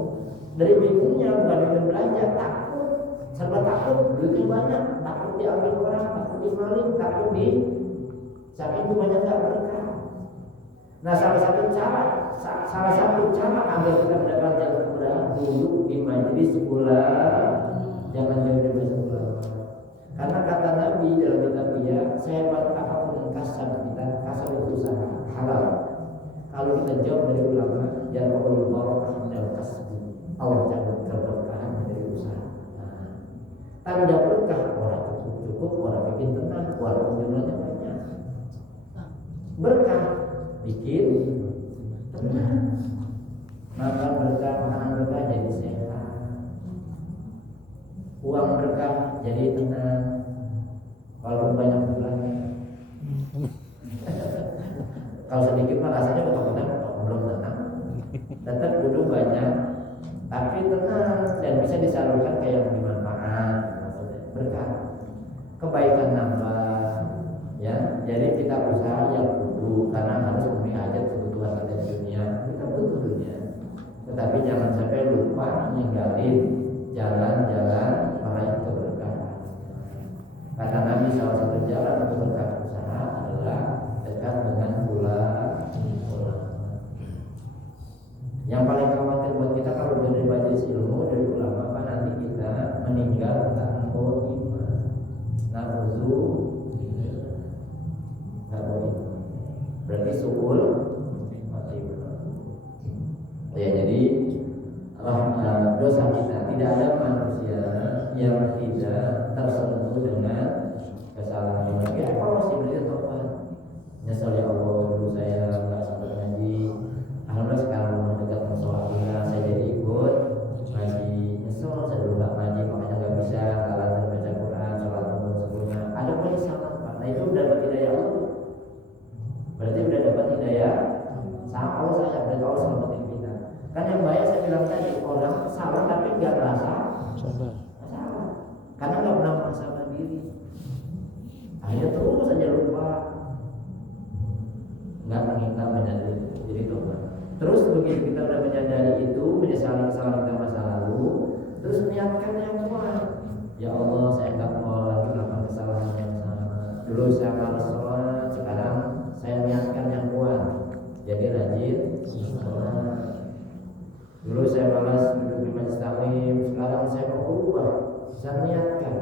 Dari bingungnya bukan dengan belanja, takut, serba takut, duitnya banyak, takut diambil orang, takut dimaling, takut di saking itu banyak nggak berkah. Nah salah satu cara agar kita mendapat jalan berkah duduk di majelis ulama, jangan jauh dari majelis ulama. Karena kata Nabi dalam kitab dia, sehebat apapun kasar kita, kasar itu usaha halal. Kalau kita jauh dari ulama, jangan perlu barokah dalam kasbi. Allah jangan keberkahan dari usaha. Tanda berkah orang cukup, orang bikin tenang, orang jumlahnya banyak. Berkah bikin tenang. Makan berkah, makanan berkah jadi sehat. Uang berkah jadi tenang. Kalau banyak jumlahnya. Kalau sedikit mah rasanya betul-betul belum tenang. Tetap dulu banyak, tapi tenang dan bisa disalurkan ke yang bermanfaat. Maksudnya berkah, kebaikan nambah, ya. Jadi kita usaha yang kudu karena harus memenuhi hajat kebutuhan kita di dunia. Kita butuh dunia, tetapi jangan sampai lupa ninggalin jalan-jalan meraih keberkahan. Kata Nabi, salah satu jalan untuk berkah usaha adalah dekat dengan ulama. Yang paling khawatir buat kita kalau udah dari majelis tidak tersentuh dengan kesalahan. Ya evaluasi berarti tobat. Nyesal ya Allah, dulu saya nggak sempat ngaji. Alhamdulillah sekarang rumah dekat musola saya jadi ikut ngaji. Nyesal saya dulu nggak ngaji, makanya nggak bisa kalah baca Quran, sholat sebelumnya. Ada penyesalan Pak. Nah itu udah dapat hidayah Allah. Berarti udah dapat hidayah. Sama Allah saya berarti Allah selamatin kita. Kan yang bahaya saya bilang tadi, orang salah tapi nggak merasa salah, karena nggak pernah merasa diri. Akhirnya terus saja lupa, nggak mengingat menyadari. Jadi tobat. Terus begitu kita udah menyadari itu, menyesali kesalahan kita masa lalu, terus niatkan yang kuat. Ya Allah, saya nggak mau lagi melakukan kesalahan yang sama. Dulu saya malas sholat, sekarang saya niatkan yang kuat. Jadi rajin sholat. Dulu saya malas duduk di majelis taklim, sekarang saya mau berubah. Saya niatkan.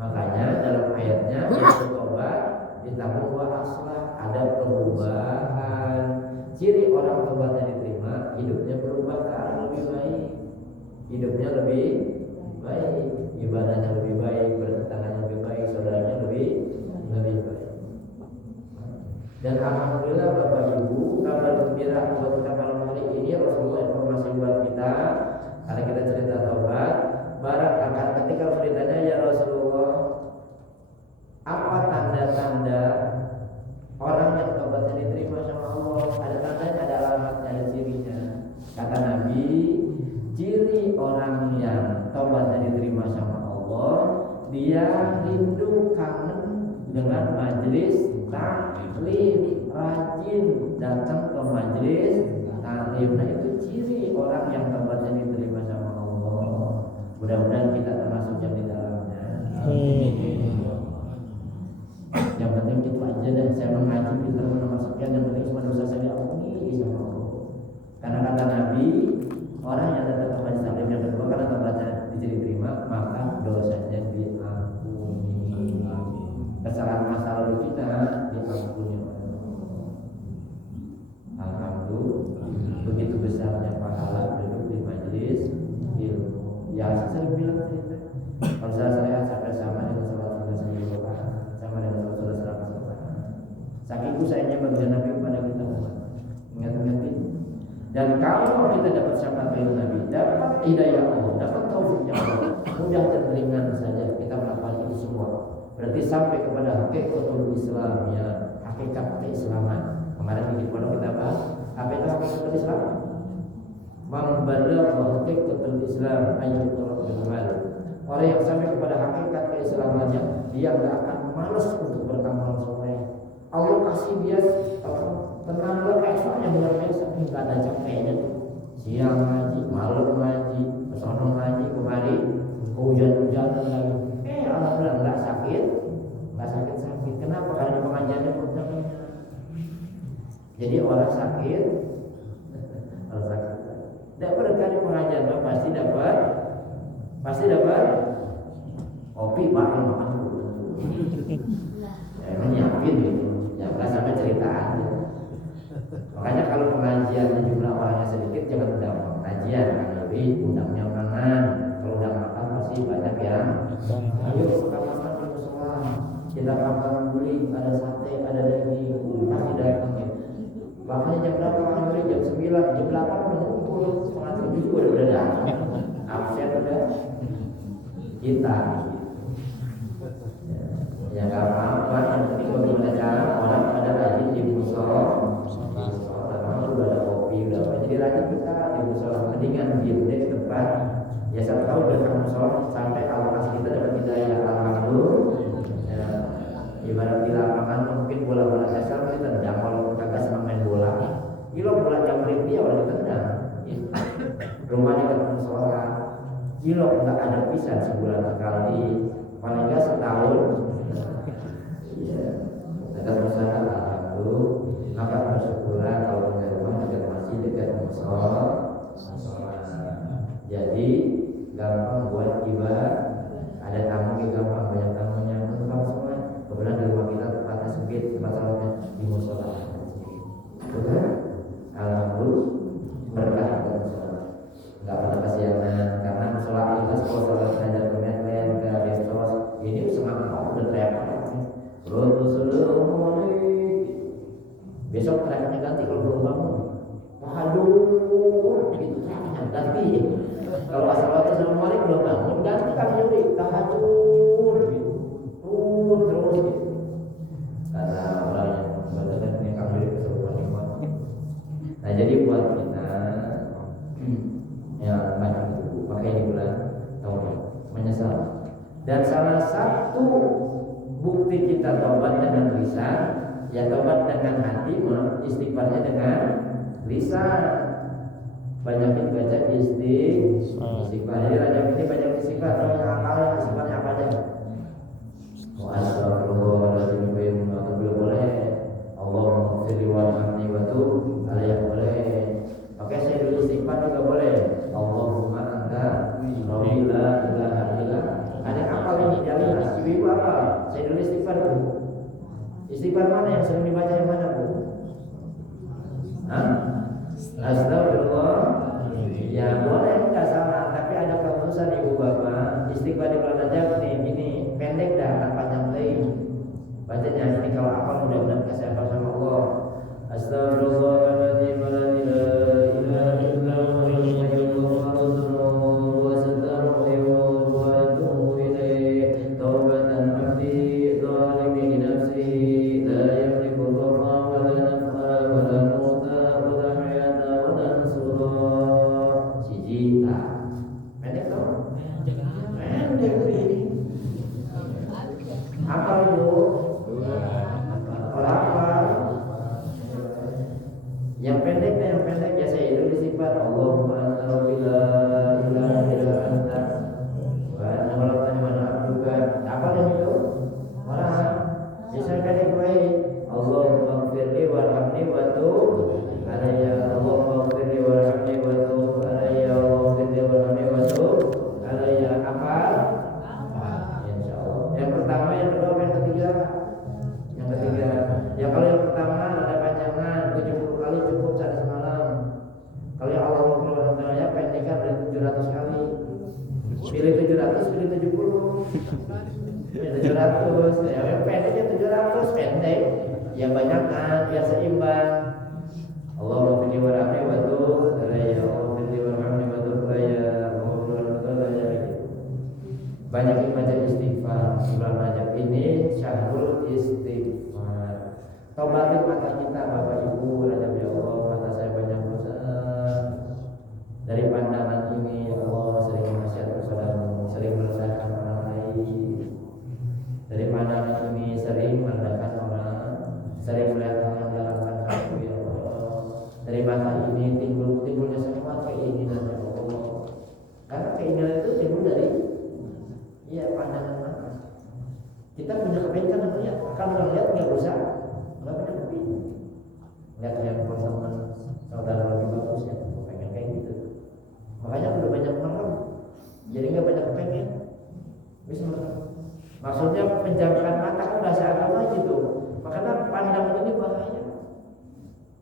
Makanya dalam ayatnya itu tobat ditanggung wa aslah, ada perubahan. Ciri orang tobatnya diterima, hidupnya berubah ke arah lebih baik. Hidupnya lebih baik, ibadahnya lebih baik, bertetangganya lebih baik, saudaranya lebih baik. Dan alhamdulillah Bapak Ibu, kabar gembira buat kita malam hari ini, Rasulullah informasi buat kita, karena kita cerita tobat. Barang akan ketika ditanya ya Rasulullah, apa tanda-tanda orang yang tobatnya diterima sama Allah? Ada tandanya, ada alamatnya, ada cirinya. Kata Nabi, ciri orang yang tobatnya diterima sama Allah, dia rindu kangen dengan majelis taklim, rajin datang ke majelis taklim. Nah itu ciri orang yang tobatnya diterima sama Allah. Mudah-mudahan kita termasuk yang di dalamnya. Yang penting itu aja deh. Saya mengaji pintar memasukkan, yang penting cuma dosa saya diampuni sama Allah. Karena kata Nabi, orang yang datang ke majelis taklim yang kedua karena tobatnya diterima, maka dosanya diampuni. Kesalahan masa lalu kita diampuni oleh Allah. Alhamdulillah, begitu besarnya pahala duduk di majelis ilmu. Ya saya bilang cerita, kalau saya sampai sama dengan saudara saya juga, sama dengan saudara saya. Saking sayangnya bagian Nabi kepada kita, ingat-ingat ini. Dan kalau kita dapat syafaat dari Nabi, dapat hidayah Allah, dapat taufiknya Allah, mudah dan ringan saja kita melakukan itu semua. Berarti sampai kepada hakikatul Islam, ya, hakikat keislaman. Kemarin di pondok kita bahas apa itu hakikatul Islam. Membalagha hakikatul Islam ayyutul amal. Orang yang sampai kepada hakikat keislamannya, dia tidak akan malas untuk beramal soleh. Allah kasih dia tenaga ekstra yang luar biasa, nggak ada capeknya. Siang ngaji, malam ngaji, kesana ngaji, kemari hujan-hujanan lagi. Alhamdulillah nggak sakit. Kenapa? Karena pengajiannya berjalan. Jadi orang sakit, tidak berkali pengajian pasti dapat kopi, makan dulu. Emang nyiapin gitu, ya nggak sampai cerita aja. Makanya kalau pengajian jumlah orangnya sedikit, jangan undang pengajian, karena lebih undangnya makan. Kalau undang makan pasti banyak yang. Ayo kita makan di musola, kita makan beli, ada sate, ada daging, pasti datang ya. Makanya jam berapa makan beli? Jam 9, jam 8 udah ngumpul, setengah 7 juga udah datang. Absen udah kita. Ya nggak apa-apa, yang penting bagaimana cara orang pada rajin di musola. Karena udah ada kopi, udah apa, jadi rajin kita di musola. Mendingan diem deh di tempat. Ya saya tahu berkah musola sampai alokasi kita dapat hidayah. Alhamdulillah. Ya, ibarat di lapangan mungkin bola-bola dasar kita tendang, kalau kagak senang main bola. Gila bola jambret dia orang ditendang. Rumahnya kan musola. Gila nggak ada pisan sebulan sekali, paling nggak setahun. Iya, dekat musola alhamdulillah. Maka bersyukurlah kalau punya rumah dekat masjid, dekat musola. Jadi gampang buat ibadah. Ada tamu juga gampang, banyak tamunya gampang semua. Kebetulan di rumah kita tempatnya sempit, tempat sholatnya di musola. Betul? Alhamdulillah berkah kita musola. Enggak pernah kesiangan karena musola kita kalau sholat saja bermain-main ke Nanti kalau asal-asal Assalamualaikum belum bangun, ganti kan Yuri tahajud gitu. Terus gitu. Karena orang yang benar-benar punya kambing keseluruhan iman. Nah jadi buat kita ya banyak buku pakai di bulan tahun menyesal. Dan salah satu bukti kita tobat dengan lisan, ya tobat dengan hati, istighfarnya dengan lisan. Banyakin baca istighfar. Jadi Rajab ini banyak istighfar. Kalau istighfarnya apa aja? Astagfirullahaladzim, boleh. Allahumma firli warhamni wa tub alayya boleh. Oke, saya dulu istighfar juga boleh. Allahumma anta rabbi la ilaha illa. Ada apa ini dari ibu apa? Saya dulu istighfar Bu. Istighfar mana yang sering dibaca yang mana Bu? Hah? Astagfirullah. Ya boleh, enggak salah. Tapi ada kekhususan ibu bapak. Istighfar di bulan Rajab nih, ini pendek dah, tak panjang lagi. Bacanya ini kalau apa mudah-mudahan kasih apa sama Allah. Astagfirullahaladzim wa la ilaha illa huwa wa astaghfiruhu wa atubu ilaih. Taubatan abdi zalimi li nafsihi la yamliku dharra wa la naf'a wa la mauta wa la hayata wa la nusura. Siji pendek toh? Pendek ini. Apa itu? Apa? Yang pendek ya saya itu istighfar. Allahumma anta rabbi la ilaha illa anta wa ana khalaqtani wa ana abduka. Apa yang itu? Orang. Bisa pendek baik. Allahumma firli warhamni wa tub alayya. Allahumma firli warhamni wa tub alayya. Allahumma firli warhamni wa tub alayya. Apa? Insyaallah. Yang pertama, yang kedua, yang ketiga. Yang ketiga. Ya kalau yang pertama ada panjangan 70 kali cukup sehari semalam. Kalau yang Allah Subhanahu ya pendekkan dari 700 kali. Pilih 700, pilih 70. Pilih 700. Ya yang pendeknya 700 pendek. Ya banyakkan biar seimbang. Allahumma firli warhamni wa tub alayya. Allahumma firli warhamni wa tub alayya. Allahumma firli warhamni wa tub alayya. Banyak baca istighfar. Bulan Rajab ini syahrul istighfar. Tobatin mata kita Bapak Ibu. Rajab ya Allah, mata saya banyak dosa. Dari pandangan ini ya Allah, sering maksiat kepadamu, sering merendahkan orang lain. Dari pandangan ini sering merendahkan orang, sering melihat hal yang dilarangkan kamu ya Allah. Dari mata ini timbulnya semua keinginan ya Allah. Karena keinginan itu timbul dari pandangan mata. Kita punya kebaikan namanya. Kalau lihat nggak usah, nggak punya kebaikan. Lihat yang teman saudara lebih bagus ya, pengen kayak gitu. Makanya udah banyak merem, jadi nggak banyak pengen. Bisa merem. Maksudnya penjagaan mata kan bahasa agama gitu. Makanya pandangan ini bahaya.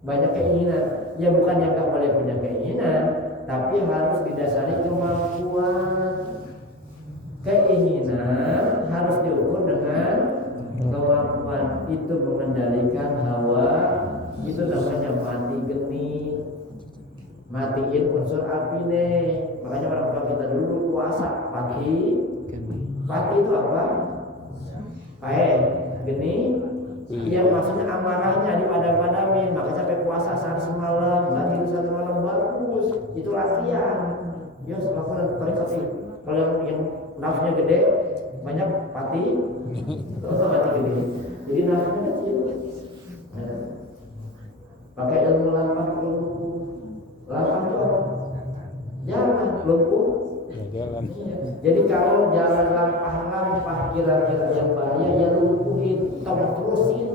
Banyak keinginan. Ya bukan yang nggak boleh punya keinginan, tapi harus didasari kemampuan. Keinginan harus diukur dengan kemampuan. Itu mengendalikan hawa. Itu namanya mati geni. Matiin unsur api deh. Makanya orang tua kita dulu puasa pati. Pati itu apa? Pae. Geni. Yang maksudnya amarahnya dipadam-padamin. Maka sampai puasa sehari semalam, lagi satu malam bagus. Itu latihan. Ya selalu tarik. Kalau yang nafsunya gede, banyak pati, pati gede. Jadi nafsunya kecil. Pakai ilmu lampah lumpuh. Lampah itu apa? Jalan lumpuh. Ya, jalan. Jadi kalau jalan lampah kira-kira yang bahaya, ya lumpuhin, terusin,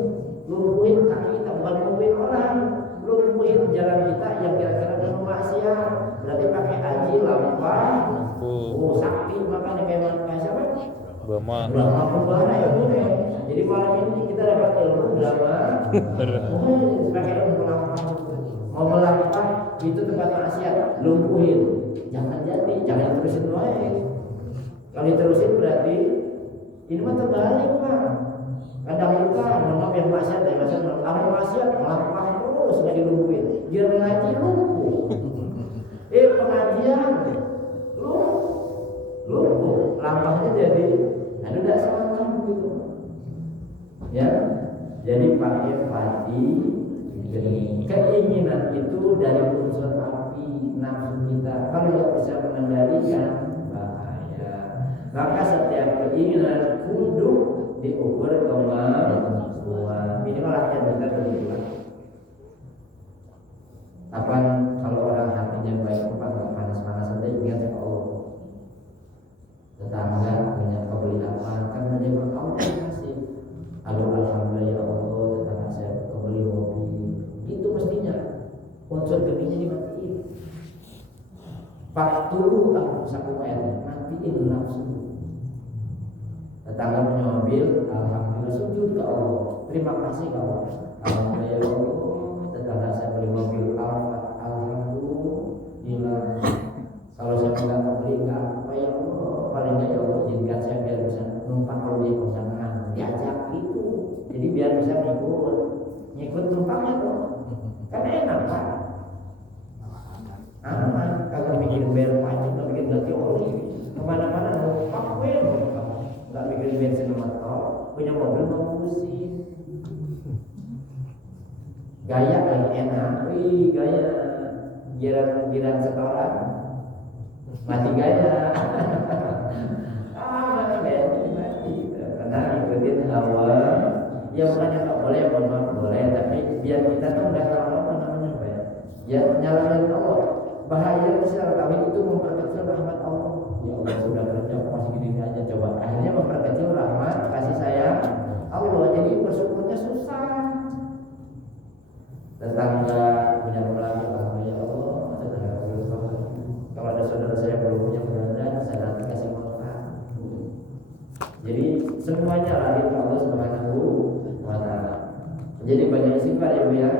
lumpuhin kaki kita, bukan lumpuhin orang, lumpuhin jalan kita yang kira-kira dengan maksiat. Berarti pakai haji lampah. Oh sakti makanya kayak siapa? Brahma. Brahma Kumbara ya boleh. Jadi malam ini kita dapat ilmu Brahma. Pakai ilmu melampah. Mau melampah itu tempat maksiat, lumpuhin. Jangan jadi, jangan terusin wae. Kalau diterusin berarti ini mah terbalik Pak. Kadang kita menolak yang maksiat, ya maksudnya maksiat melampah terus nggak dilumpuhin. Dia ngaji lumpuh. pengajian, lu lampahnya jadi ada tidak salah gitu. Ya, jadi pakai pati keinginan itu dari unsur api nafsu kita. Kalau tidak bisa mengendalikan bahaya. Maka setiap keinginan kudu diukur kemampuan. Minimal latihan kita berdua. Apa kalau orang hatinya baik nggak panas-panas saja ingat sama Allah. Tetangga punya kebeli apa kan hanya Allah kasih. Alhamdulillah ya Allah tetangga saya kebeli mobil. Itu mestinya unsur geningnya dimatiin. Fakturu aku sakumayan matiin nafsu. Tetangga punya mobil, alhamdulillah sujud ke Allah. Terima kasih ke Allah. Alhamdulillah ya Allah tetangga saya beli mobil alhamdulillah. Kalau saya nggak beli apa ya Allah, paling nggak ya Allah izinkan saya biar bisa numpang kalau dia kondangan diajak itu. Jadi biar bisa ngikut numpangnya tuh. Kan enak kan? Aman, kalau bikin bayar pajak, nggak bikin ganti oli, kemana-mana numpang nggak bikin bensin motor, punya mobil mau pusing. Gaya lagi enak, wih gaya, giran setoran, mati gaya. Mana gaya mati, karena ikutin hawa. Ya bukannya nggak boleh, boleh, tapi biar kita tuh nggak tahu apa namanya, ya nyalain Allah. Bahaya secara tauhid itu memperkecil rahmat Allah. Ya Allah sudah kerja masih gini aja coba. Akhirnya memperkecil rahmat kasih sayang Allah. Jadi bersyukurnya susah. Tetangga punya lagi ya Allah, kalau ada saudara saya belum punya berada, saya nanti kasih makan. Jadi semuanya lari ke Allah Subhanahu wa Ta'ala. Jadi banyak istighfar ya Bu ya.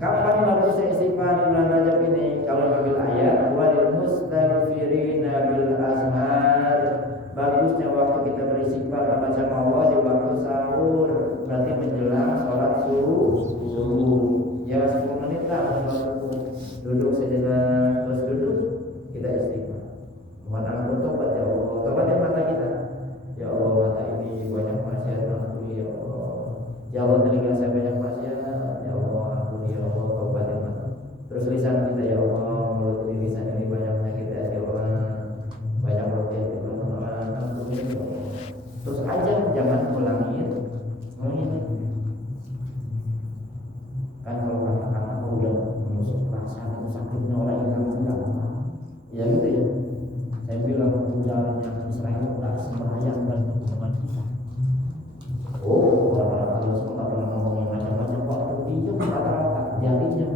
Kapan bagusnya istighfar bulan Rajab ini? Kalau ambil ayat walil mustaghfirina bil ashar. Bagusnya waktu kita beristighfar membaca Allah di waktu sahur, berarti menjelang sholat subuh. Ya 10 menit lah duduk sejenak, terus duduk kita istighfar. Mana pun tobat ya Allah, tobatnya mata kita. Ya Allah mata ini banyak maksiat ampuni ya Allah. Ya Allah telinga saya banyak maksiat, ya Allah ampuni ya Allah tobatin mata. Terus lisan kita ya Allah, mulut ini lisan ini banyak penyakit ya Allah, banyak protein orang ampuni ya Allah. Terus aja jangan ulangin kan kalau kata-kata udah menusuk perasaan itu sakitnya orang hilang. Ya gitu ya. Saya bilang ujarnya Israel tidak sembahyang dan teman kita. Oh, orang-orang kalau semua pernah ngomongin macam-macam waktu diam rata-rata jadinya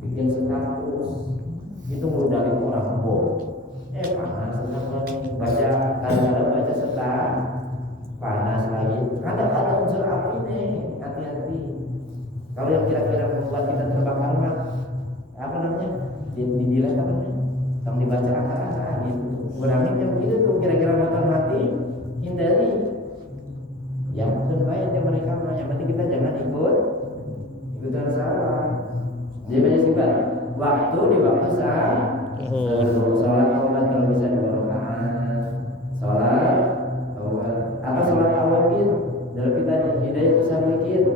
bikin status itu modalin orang panas sedang baca kadang-kadang baca setan panas lagi kadang ada unsur api nih, hati-hati. Kalau yang kira-kira membuat kita terbakar mah apa namanya dinilai apa namanya yang dibaca angka-angka gitu. Kurangin yang begitu tuh kira-kira motor mati hindari. Ya bukan baik ya mereka mah. Yang penting kita jangan ikutan salah. Jadi banyak sih Pak. Waktu di waktu sah. Sholat taubat kalau bisa 2 rakaat. Sholat taubat. Apa sholat awabin? Dalam kita hidayah usaha mikir.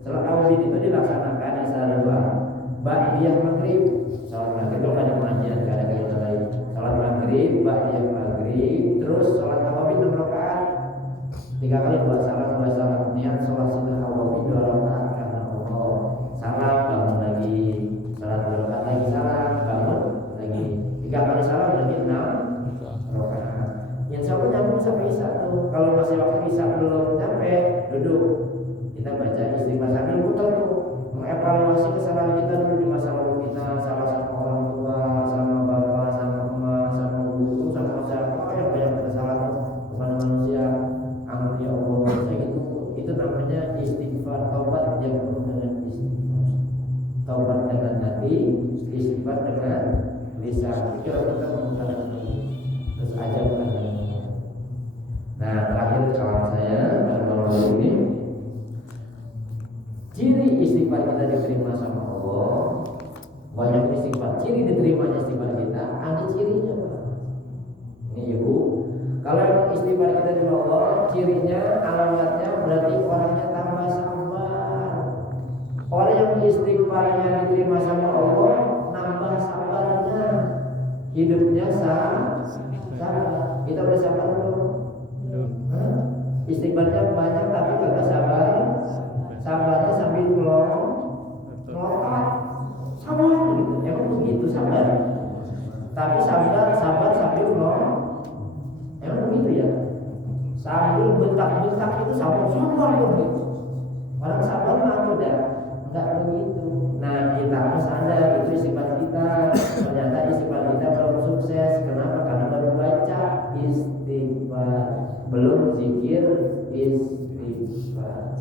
Sholat awabin itu dilaksanakan yang salah 2. Ba'diyah maghrib. Sholat maghrib kalau ada pengajian gak ada kaitan lain. Sholat maghrib, ba'diyah maghrib, terus sholat awabin 6 rakaat. 3 kali 2 salam niat sholat sunnah awabin 2 rakaat karena Allah. Salam bangun lagi, sholat 2 rakaat lagi salam bangun lagi. 3 kali salam berarti 6 rakaat. Insya Allah nyambung sampai isya tuh. Kalau masih waktu isya belum nyampe, duduk. Kita baca istighfar sambil muter tuh. Mengevaluasi kesalahan kita dulu di masa lalu kita, salah sama orang tua, sama bapak, sama emak, sama guru, sama siapa yang banyak kita salah kepada manusia. Ampun ya Allah, kayak gitu. Itu namanya istighfar, taubat yang penuh dengan istighfar. Taubat dengan hati, istighfar dengan lisan. Kira kita menggunakan terus aja bukan dengan. Nah terakhir kawan saya pada malam ini. Ciri istighfar kita diterima sama Allah, banyak istighfar Orang istighfar kita di Allah, cirinya, alamatnya berarti orangnya tambah sabar. Orang yang istighfarnya diterima sama Allah, nambah sabarnya, hidupnya sabar. Kita udah sabar belum? Istighfarnya banyak tapi kagak sabar. Sabarnya sambil melotot, sabar gitu. Emang begitu sabar? Tapi sabar sambil melotot. Emang begitu ya? Sambil bentak-bentak itu sabar begitu. Orang sabar mah udah enggak begitu. Nah, kita harus sadar itu istighfar kita. Ternyata istighfar kita belum sukses. Kenapa? Karena baru baca istighfar, belum zikir istighfar.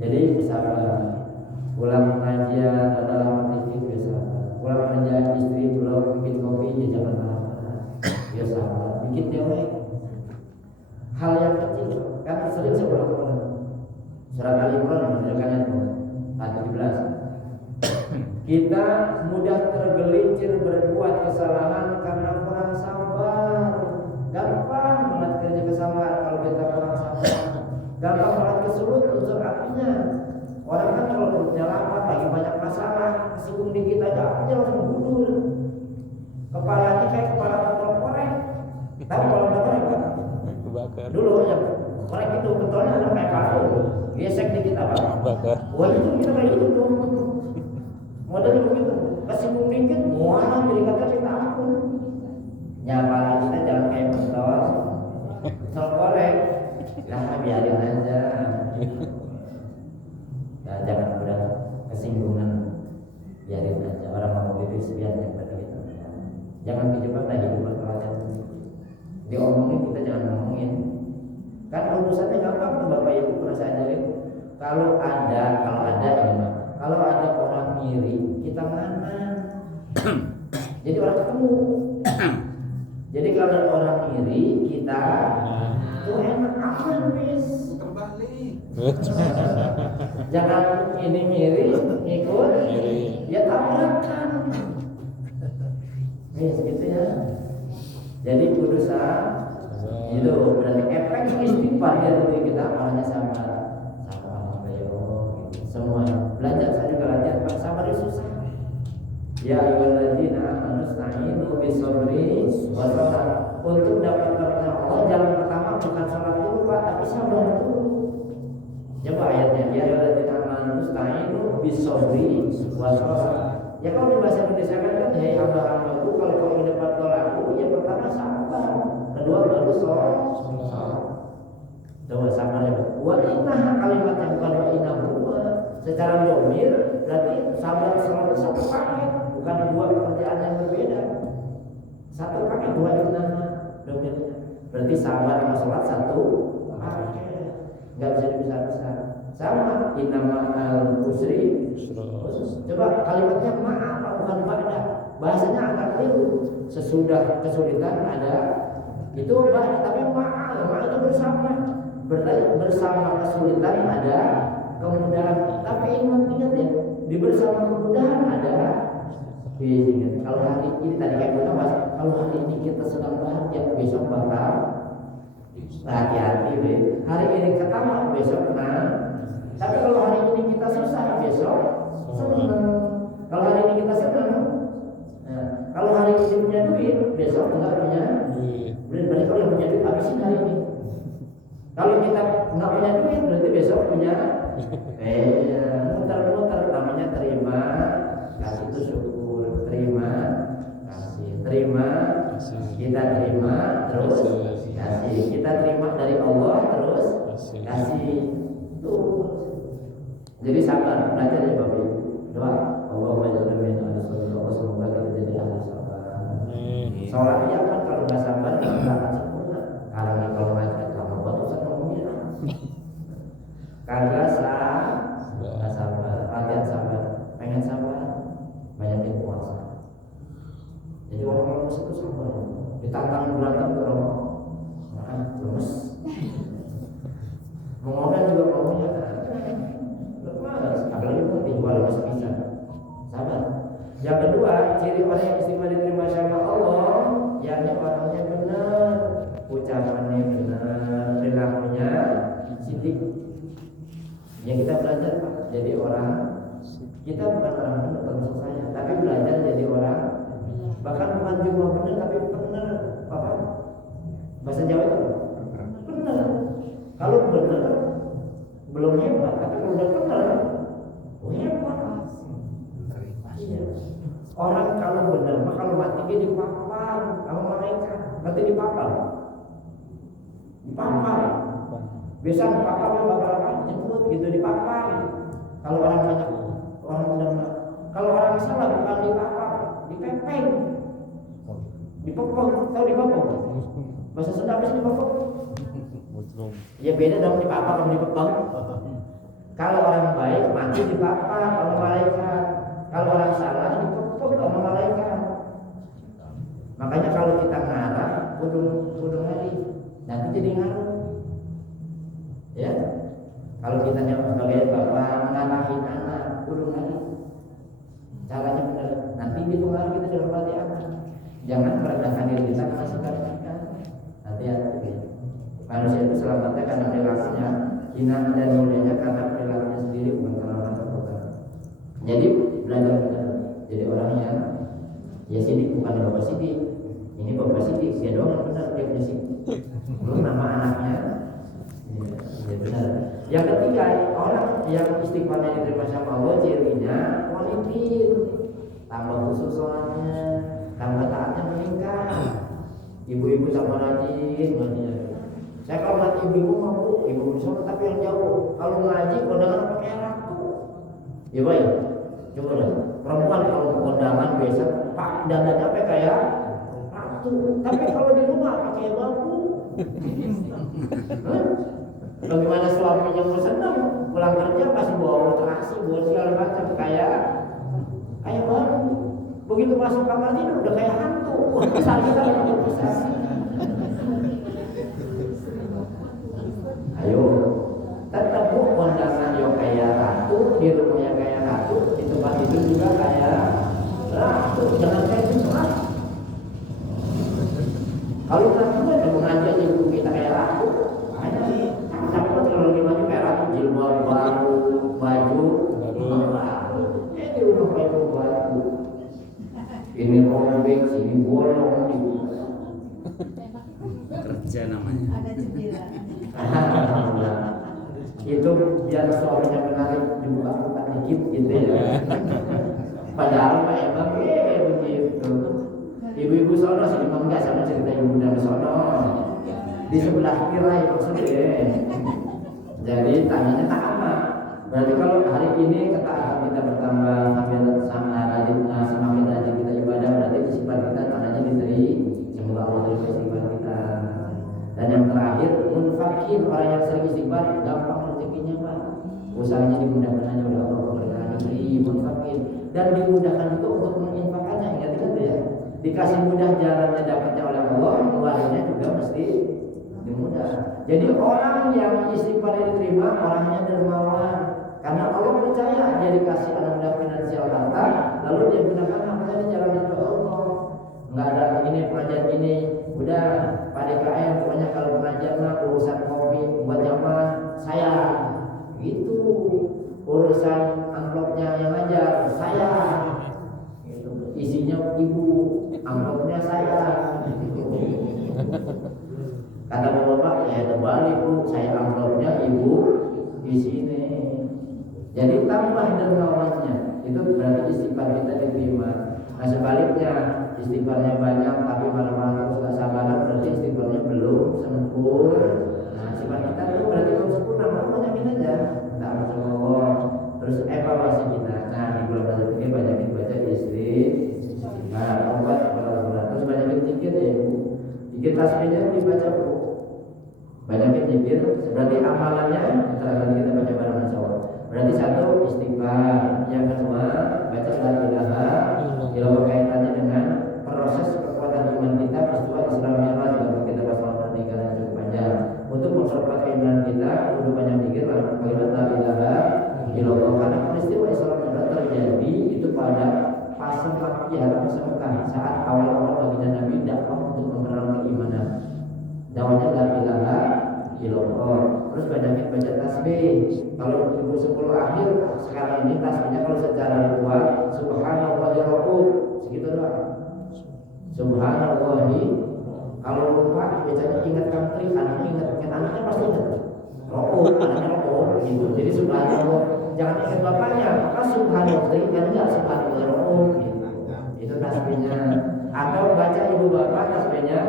Jadi sabar. Pulang pengajian adalah dikit biasa. Pulang pengajian istri belum bikin kopi ya jangan marah. Biasa. Bikin dewe. Hal yang kecil kan sering sebelum pulang. Surat Al-Imran menunjukkan ayat 17. Kita mudah tergelincir berbuat kesalahan karena kurang sabar. Gampang banget kerja kesalahan kalau kita kurang sabar. Gampang banget kesulut unsur apinya. Orang kan kalau perutnya lapar lagi banyak masalah, kesinggung dikit aja apinya langsung gugur. Kepalanya kayak kepala motor korek. Tahu kalau motor korek kan? Kebakar. Dulu ya korek itu betulnya ada kayak palu. Gesek dikit apa? Bakar. Wah itu kita kayak gitu tuh. Model begitu. Kesinggung dikit, mual jadi kata kita ampun. Nyapa kita jangan kayak betol korek. Nah biarin aja. Nah, jangan mudah kesinggungan, biarin aja. Orang mau itu sebiarnya pada kita. Jangan dijebak dah hidup berkelakuan. Diomongin kita jangan ngomongin. Kan urusannya gampang tuh Bapak Ibu pernah saya ajarin. Kalau ada orang ngiri, kita mana? Jadi orang ketemu. Jadi kalau ada orang ngiri, kita tuh enak aman bis. Jangan ini ngiri, ngikut, ya tabrakan. Gitu ya. Jadi kudusan itu berarti efek istighfar ya dari kita orangnya sabar gitu. Semua belajar saya juga latihan Pak, sabar itu susah. Ya ayyuhalladzina amanu ista'inu bis-sabri was-sabar. Untuk dapat karena Allah jalan pertama bukan salat dulu Pak, tapi sabar dulu. Coba ayatnya, ya ayyuhalladzina amanu ista'inu bis-sabri was-sabar. Ya kalau di bahasa Indonesia kan hei hamba-hambaku kalau kau ingin dapat tolakku, ya pertama sabar, kedua baru sholat. Coba sabar ya. Wa inna kalimatnya bukan wa inna huwa. Secara domir berarti sabar selalu satu paket, bukan dua pekerjaan yang berbeda. Satu paket dua inna domirnya. Berarti sabar sama sholat satu paket. Enggak bisa dipisah-pisah. Sama innamal usri. Coba kalimatnya maaf bukan ba'da. Bahasanya agak keliru. Sesudah kesulitan ada itu ba'da, tapi maaf itu bersama. Bersama kesulitan ada kemudahan. Tapi ingat ya, di bersama kemudahan ada. Ingat kalau hari ini tadi kayak kita bahas, kalau hari ini kita sedang bahagia, besok bakal hati-hati deh. Hari ini ketawa, besok tenang. Tapi kalau hari ini kita susah, besok senang. Kalau hari ini kita senang, kalau hari ini punya duit, besok enggak punya duit. Berarti kalau yang punya duit habisin hari ini. Kalau kita enggak punya duit, berarti besok punya. Muter-muter namanya terima kasih itu syukur. Terima kasih. Kita terima terus kasih. Kita terima dari Allah terus kasih. Jadi sabar, belajar ya Bapak Ibu. Doa, Allahumma ja'alna min ahli sabar. Semoga kita jadi ahli sabar. Sholat ya kan kalau nggak sabar nggak akan sempurna. Kalau ngajar sama buat Ustaz ngomongnya. Kagak sabar, latihan sabar, pengen sabar, banyakin puasa. Jadi orang lemes itu sabar. Ditantang berantem ke rumah, lemes. Mengoda juga maunya apalagi mau dijual bisa sabar. Yang kedua, ciri orang yang istimewa diterima sama Allah, yang ucapannya benar, perilakunya sidik. Ya kita belajar Pak, jadi orang. Kita bukan orang benar termasuk saya, tapi belajar jadi orang. Bahkan bukan cuma benar tapi benar. Apa? Bahasa Jawa itu benar. Kalau benar belum hebat, tapi kalau udah benar, hebat. Iya. Orang kalau benar, maka kalau mati dia dipapar sama malaikat. Nanti dipapar. Biasa dipapar bakal apa? Jemput gitu dipapar. Kalau orang banyak orang benar, kalau orang salah bukan dipapar, dipepeng. Dipepeng, tahu dipepeng? Bahasa Sunda apa sih dipepeng? Ya beda dong dipapar sama dipepeng. Kalau orang baik mati dipapar sama malaikat. Kalau orang salah dipepeng sama malaikat. Makanya kalau kita ngarah, kudu ngari, nanti jadi ngaruh. Ya, kalau kita sebagai bapak ngarahin anak, kudu ngari. Caranya benar, nanti dipengaruhi kita dalam hati anak. Jangan merendahkan diri kita karena sikap kita. Hati-hati. Manusia itu selamatnya karena perilakunya, hina dan mulianya karena perilakunya sendiri, bukan karena masa. Jadi belajar benar. Jadi orang yang ya sidik, bukan bapak sidik. Ini bapak sidik, dia doang yang benar, dia punya sidik. Belum nama anaknya. Ya benar. Yang ketiga, orang yang istighfarnya diterima sama Allah, cirinya walitin, tambah khusus sholatnya, tambah taatnya meningkat. Ibu-ibu tambah rajin ngajinya. Saya kalau lihat ibu-ibu mampu, ibu sholat tapi yang jauh. Kalau ngaji kondangan pakai ratu. Ya baik. Coba lah, perempuan kalau kondangan biasa pak dandan apa kayak ratu. Tapi kalau di rumah pakai bambu. Bagaimana suaminya mau senang pulang kerja pasti bawa terasi, bawa segala macam kayak baru. Begitu masuk kamar tidur udah kayak hantu. Saat kita lagi berposisi. Ayo, tetap bu kondangan yang kayak ratu, di rumahnya kayak ratu, di tempat tidur juga kayak ratu. Jangan kayak gitu lah. Kalau ratu ada pengajian ibu kita kayak ratu, ada. Tapi kalau lagi maju kayak ratu, jilbab baru, baju baru. Di rumah kayak baru. Ini robek, sini bolong. Kerja namanya. Ada jendela. Itu biar suaminya menarik dibuka-buka dikit gitu ya. Padahal Pak emang begitu. Ibu-ibu sono sini enggak sama cerita ibu dari sono. Di sebelah kiri maksudnya. Jadi tanyanya tak apa. Berarti kalau hari ini ketaatan kita bertambah semakin rajin kita ibadah, berarti istighfar kita tanahnya diterima. Semoga Allah terima istighfar kita. Dan yang terakhir, munfakin, orang yang sering istighfar gampang rezekinya Pak. Usahanya dimudahkan aja oleh Allah, keberkahan diberi munfakin dan dimudahkan juga untuk menginfakannya. Ingat itu ya. Dikasih mudah jalannya dapatnya oleh Allah, keluarnya juga mesti dimudah. Jadi orang yang istighfar diterima, orangnya dermawan. Karena Allah percaya dia dikasih anugerah finansial harta, lalu dia gunakan hartanya di jalan Allah. Enggak ada ini pengajian ini, udah Pak DKM pokoknya kalau pengajian mah urusan kopi buat jamaah saya, gitu. Urusan amplopnya yang ngajar saya, gitu. Isinya ibu, amplopnya saya. Kata bapak, ya terbalik bu, saya amplopnya ibu di sini. Jadi tambah dermawannya, itu berarti istighfar kita diterima. Nah sebaliknya, istighfarnya banyak tapi malam-malam terus gak sabaran, berarti istighfarnya belum sempurna. Nah sifat kita itu berarti belum sempurna, maka banyakin aja. Minta sama Allah, terus evaluasi kita. Nah di bulan Rajab ini banyakin baca istighfar, obat berat-berat, terus banyakin zikir ya ibu. Zikir tasbihnya dibaca bu. Banyakin zikir, berarti amalannya setelah kita baca bareng insya. Berarti satu istighfar, yang kedua baca la ilaha illallah, kaitannya dengan proses kekuatan iman kita, peristiwa Isra Mi'raj kalau kita bahas nanti karena cukup panjang. Untuk memperkuat iman kita, kudu banyak zikir kalimat la ilaha illallah, karena peristiwa Isra Mi'raj terjadi itu pada fase Mekah saat awal-awal baginda Nabi dakwah untuk memperoleh keimanan. Dakwahnya istighfar. Terus banyakin baca tasbih. Kalau ibu 10 akhir sekarang ini tasbihnya kalau secara ritual subhanallahi rabbuh segitu doang. Subhanallahi. Kalau lupa biasanya ingat country, anaknya pasti ingat. Anaknya rokok gitu. Jadi subhanallah, jangan ingat bapaknya, maka subhanallahi kan enggak subhanallahi rabbuh gitu. Itu tasbihnya. Atau baca ibu bapak tasbihnya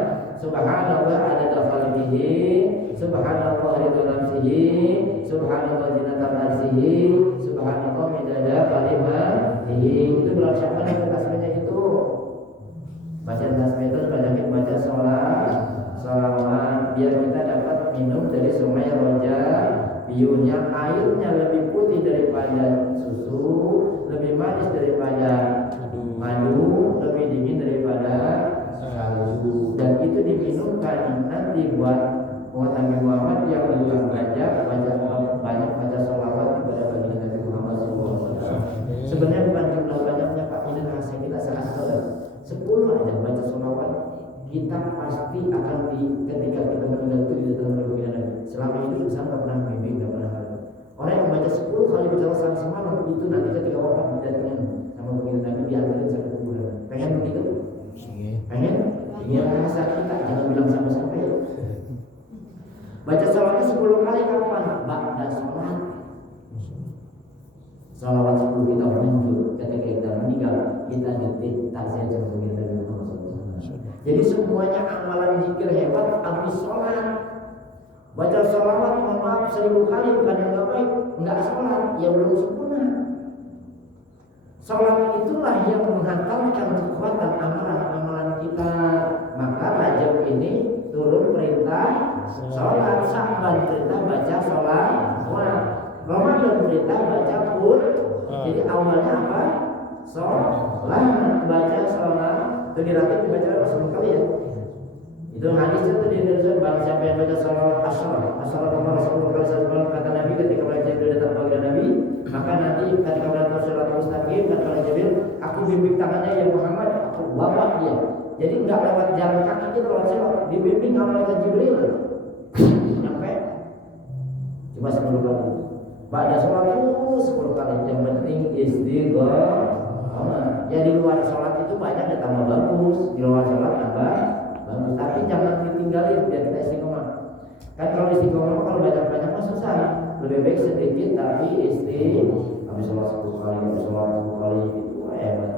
subhanallah adada khalqihi, subhanallah ridha nafsihi, subhanallah zinata arsihi, subhanallah midada kalimatihi. Itu bulan Syawal itu tasbihnya itu. Baca tasbih itu banyakin baca sholawat biar kita dapat minum dari sungai Roja. Biunya airnya lebih putih daripada susu, lebih manis daripada madu, lebih dingin daripada salju. Dan itu diminumkan nanti buat Nabi Muhammad yang bukan banyak baca sholawat kepada baginda Nabi Muhammad SAW. Sebenarnya bukan jumlah banyaknya Pak, ini rahasia kita sangat berat. 10 aja baca sholawat kita pasti akan ketika kita meninggal itu didatangkan oleh baginda Nabi. Selama hidup besar nggak pernah mimpi, nggak pernah hal. Orang yang baca 10 kali baca sholawat semalam itu nanti ketika wafat didatangkan sama baginda Nabi diantarin sampai kuburan. Pengen begitu? Pengen? Ini rasa kita, jangan bilang sampai-sampai. Baca sholawatnya 10 kali kapan? Ba'da sholat. Sholawat 10 kita muncul ketika kita meninggal, kita detik takziah sama baginda Nabi Muhammad SAW. Jadi semuanya amalan zikir hebat habis sholat. Baca sholawat mohon maaf 1000 kali bukan yang gak baik, enggak sholat, ya belum sempurna. Sholat itulah yang menghantarkan kekuatan amalan-amalan kita. Maka Rajab ini turun perintah sholat, Sya'ban perintah baca sholat, Ramadan perintah baca Qur'an. Jadi awalnya apa? Sholat, baca sholat. Itu dilatih dibaca 10 kali ya. Itu hadis itu di Indonesia, bang siapa yang baca sholat asal Umar Rasulullah SAW kata Nabi ketika Malaikat Jibril datang kepada Nabi, maka nanti ketika melakukan sholat mustaqim kata Malaikat Jibril, aku bimbing tangannya ya Muhammad, aku bawa dia. Jadi enggak lewat jalan kaki kita lewat sholat, dibimbing sama Malaikat Jibril sampai cuma 10 kali. Pada sholat itu 10 kali. Yang penting istighfar. Ya di luar sholat itu banyak ya tambah bagus, di luar sholat tambah bagus. Tapi jangan ditinggalin biar kita istiqomah. Kan kalau istiqomah kalau banyak-banyak mah susah. Lebih baik sedikit tapi habis sholat 10 kali, habis sholat 10 kali itu hebat.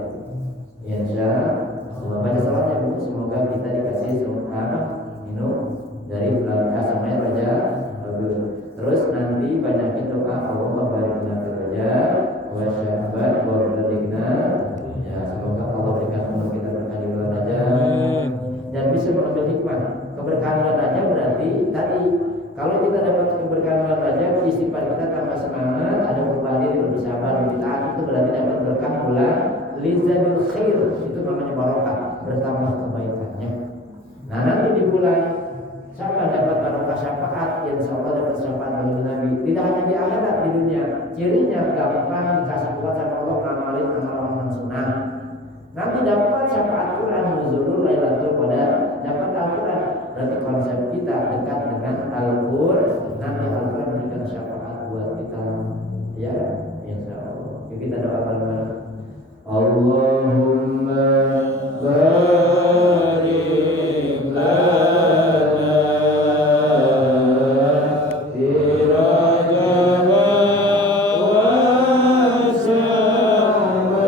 Insya Allah baca sholatnya Bu. Semoga kita dikasih minum dari bulan Kasamai Raja bagus. Terus nanti banyakin doa Allahumma barik lana fil Rajab wa Sya'ban wa Ramadan. Ya semoga Allah berikan umur kita berkah di bulan Rajab dan bisa mengambil hikmah. Keberkahan bulan Rajab berarti tadi kalau kita dapat keberkahan bulan Rajab, istighfar kita tambah semangat, ada perubahan diri, lebih sabar, lebih taat, itu berarti dapat berkah bulan Lizadul Khair, itu namanya barokah, bertambah kebaikannya. Nah nanti di bulan siapa dapat barokah syafaat, insya Allah dapat syafaat dari Nabi. Tidak hanya di akhirat, di dunia. Cirinya gampang dikasih kuat sama Allah ngamalin amalan sunnah. Nanti dapat syafaat Quran, nuzulul Lailatul Qadar, dapat Al-Quran. Berarti konsep kita dekat dengan Al-Quran. Nanti Al-Quran memberikan syafaat buat kita. Ya, insya Allah. Yuk kita doa bareng-bareng. Allahumma barik lana fi Rajab wa Sya'ban wa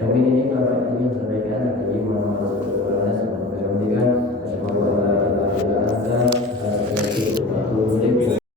Yang ini Bapak ingin sampaikan bagi Muhammad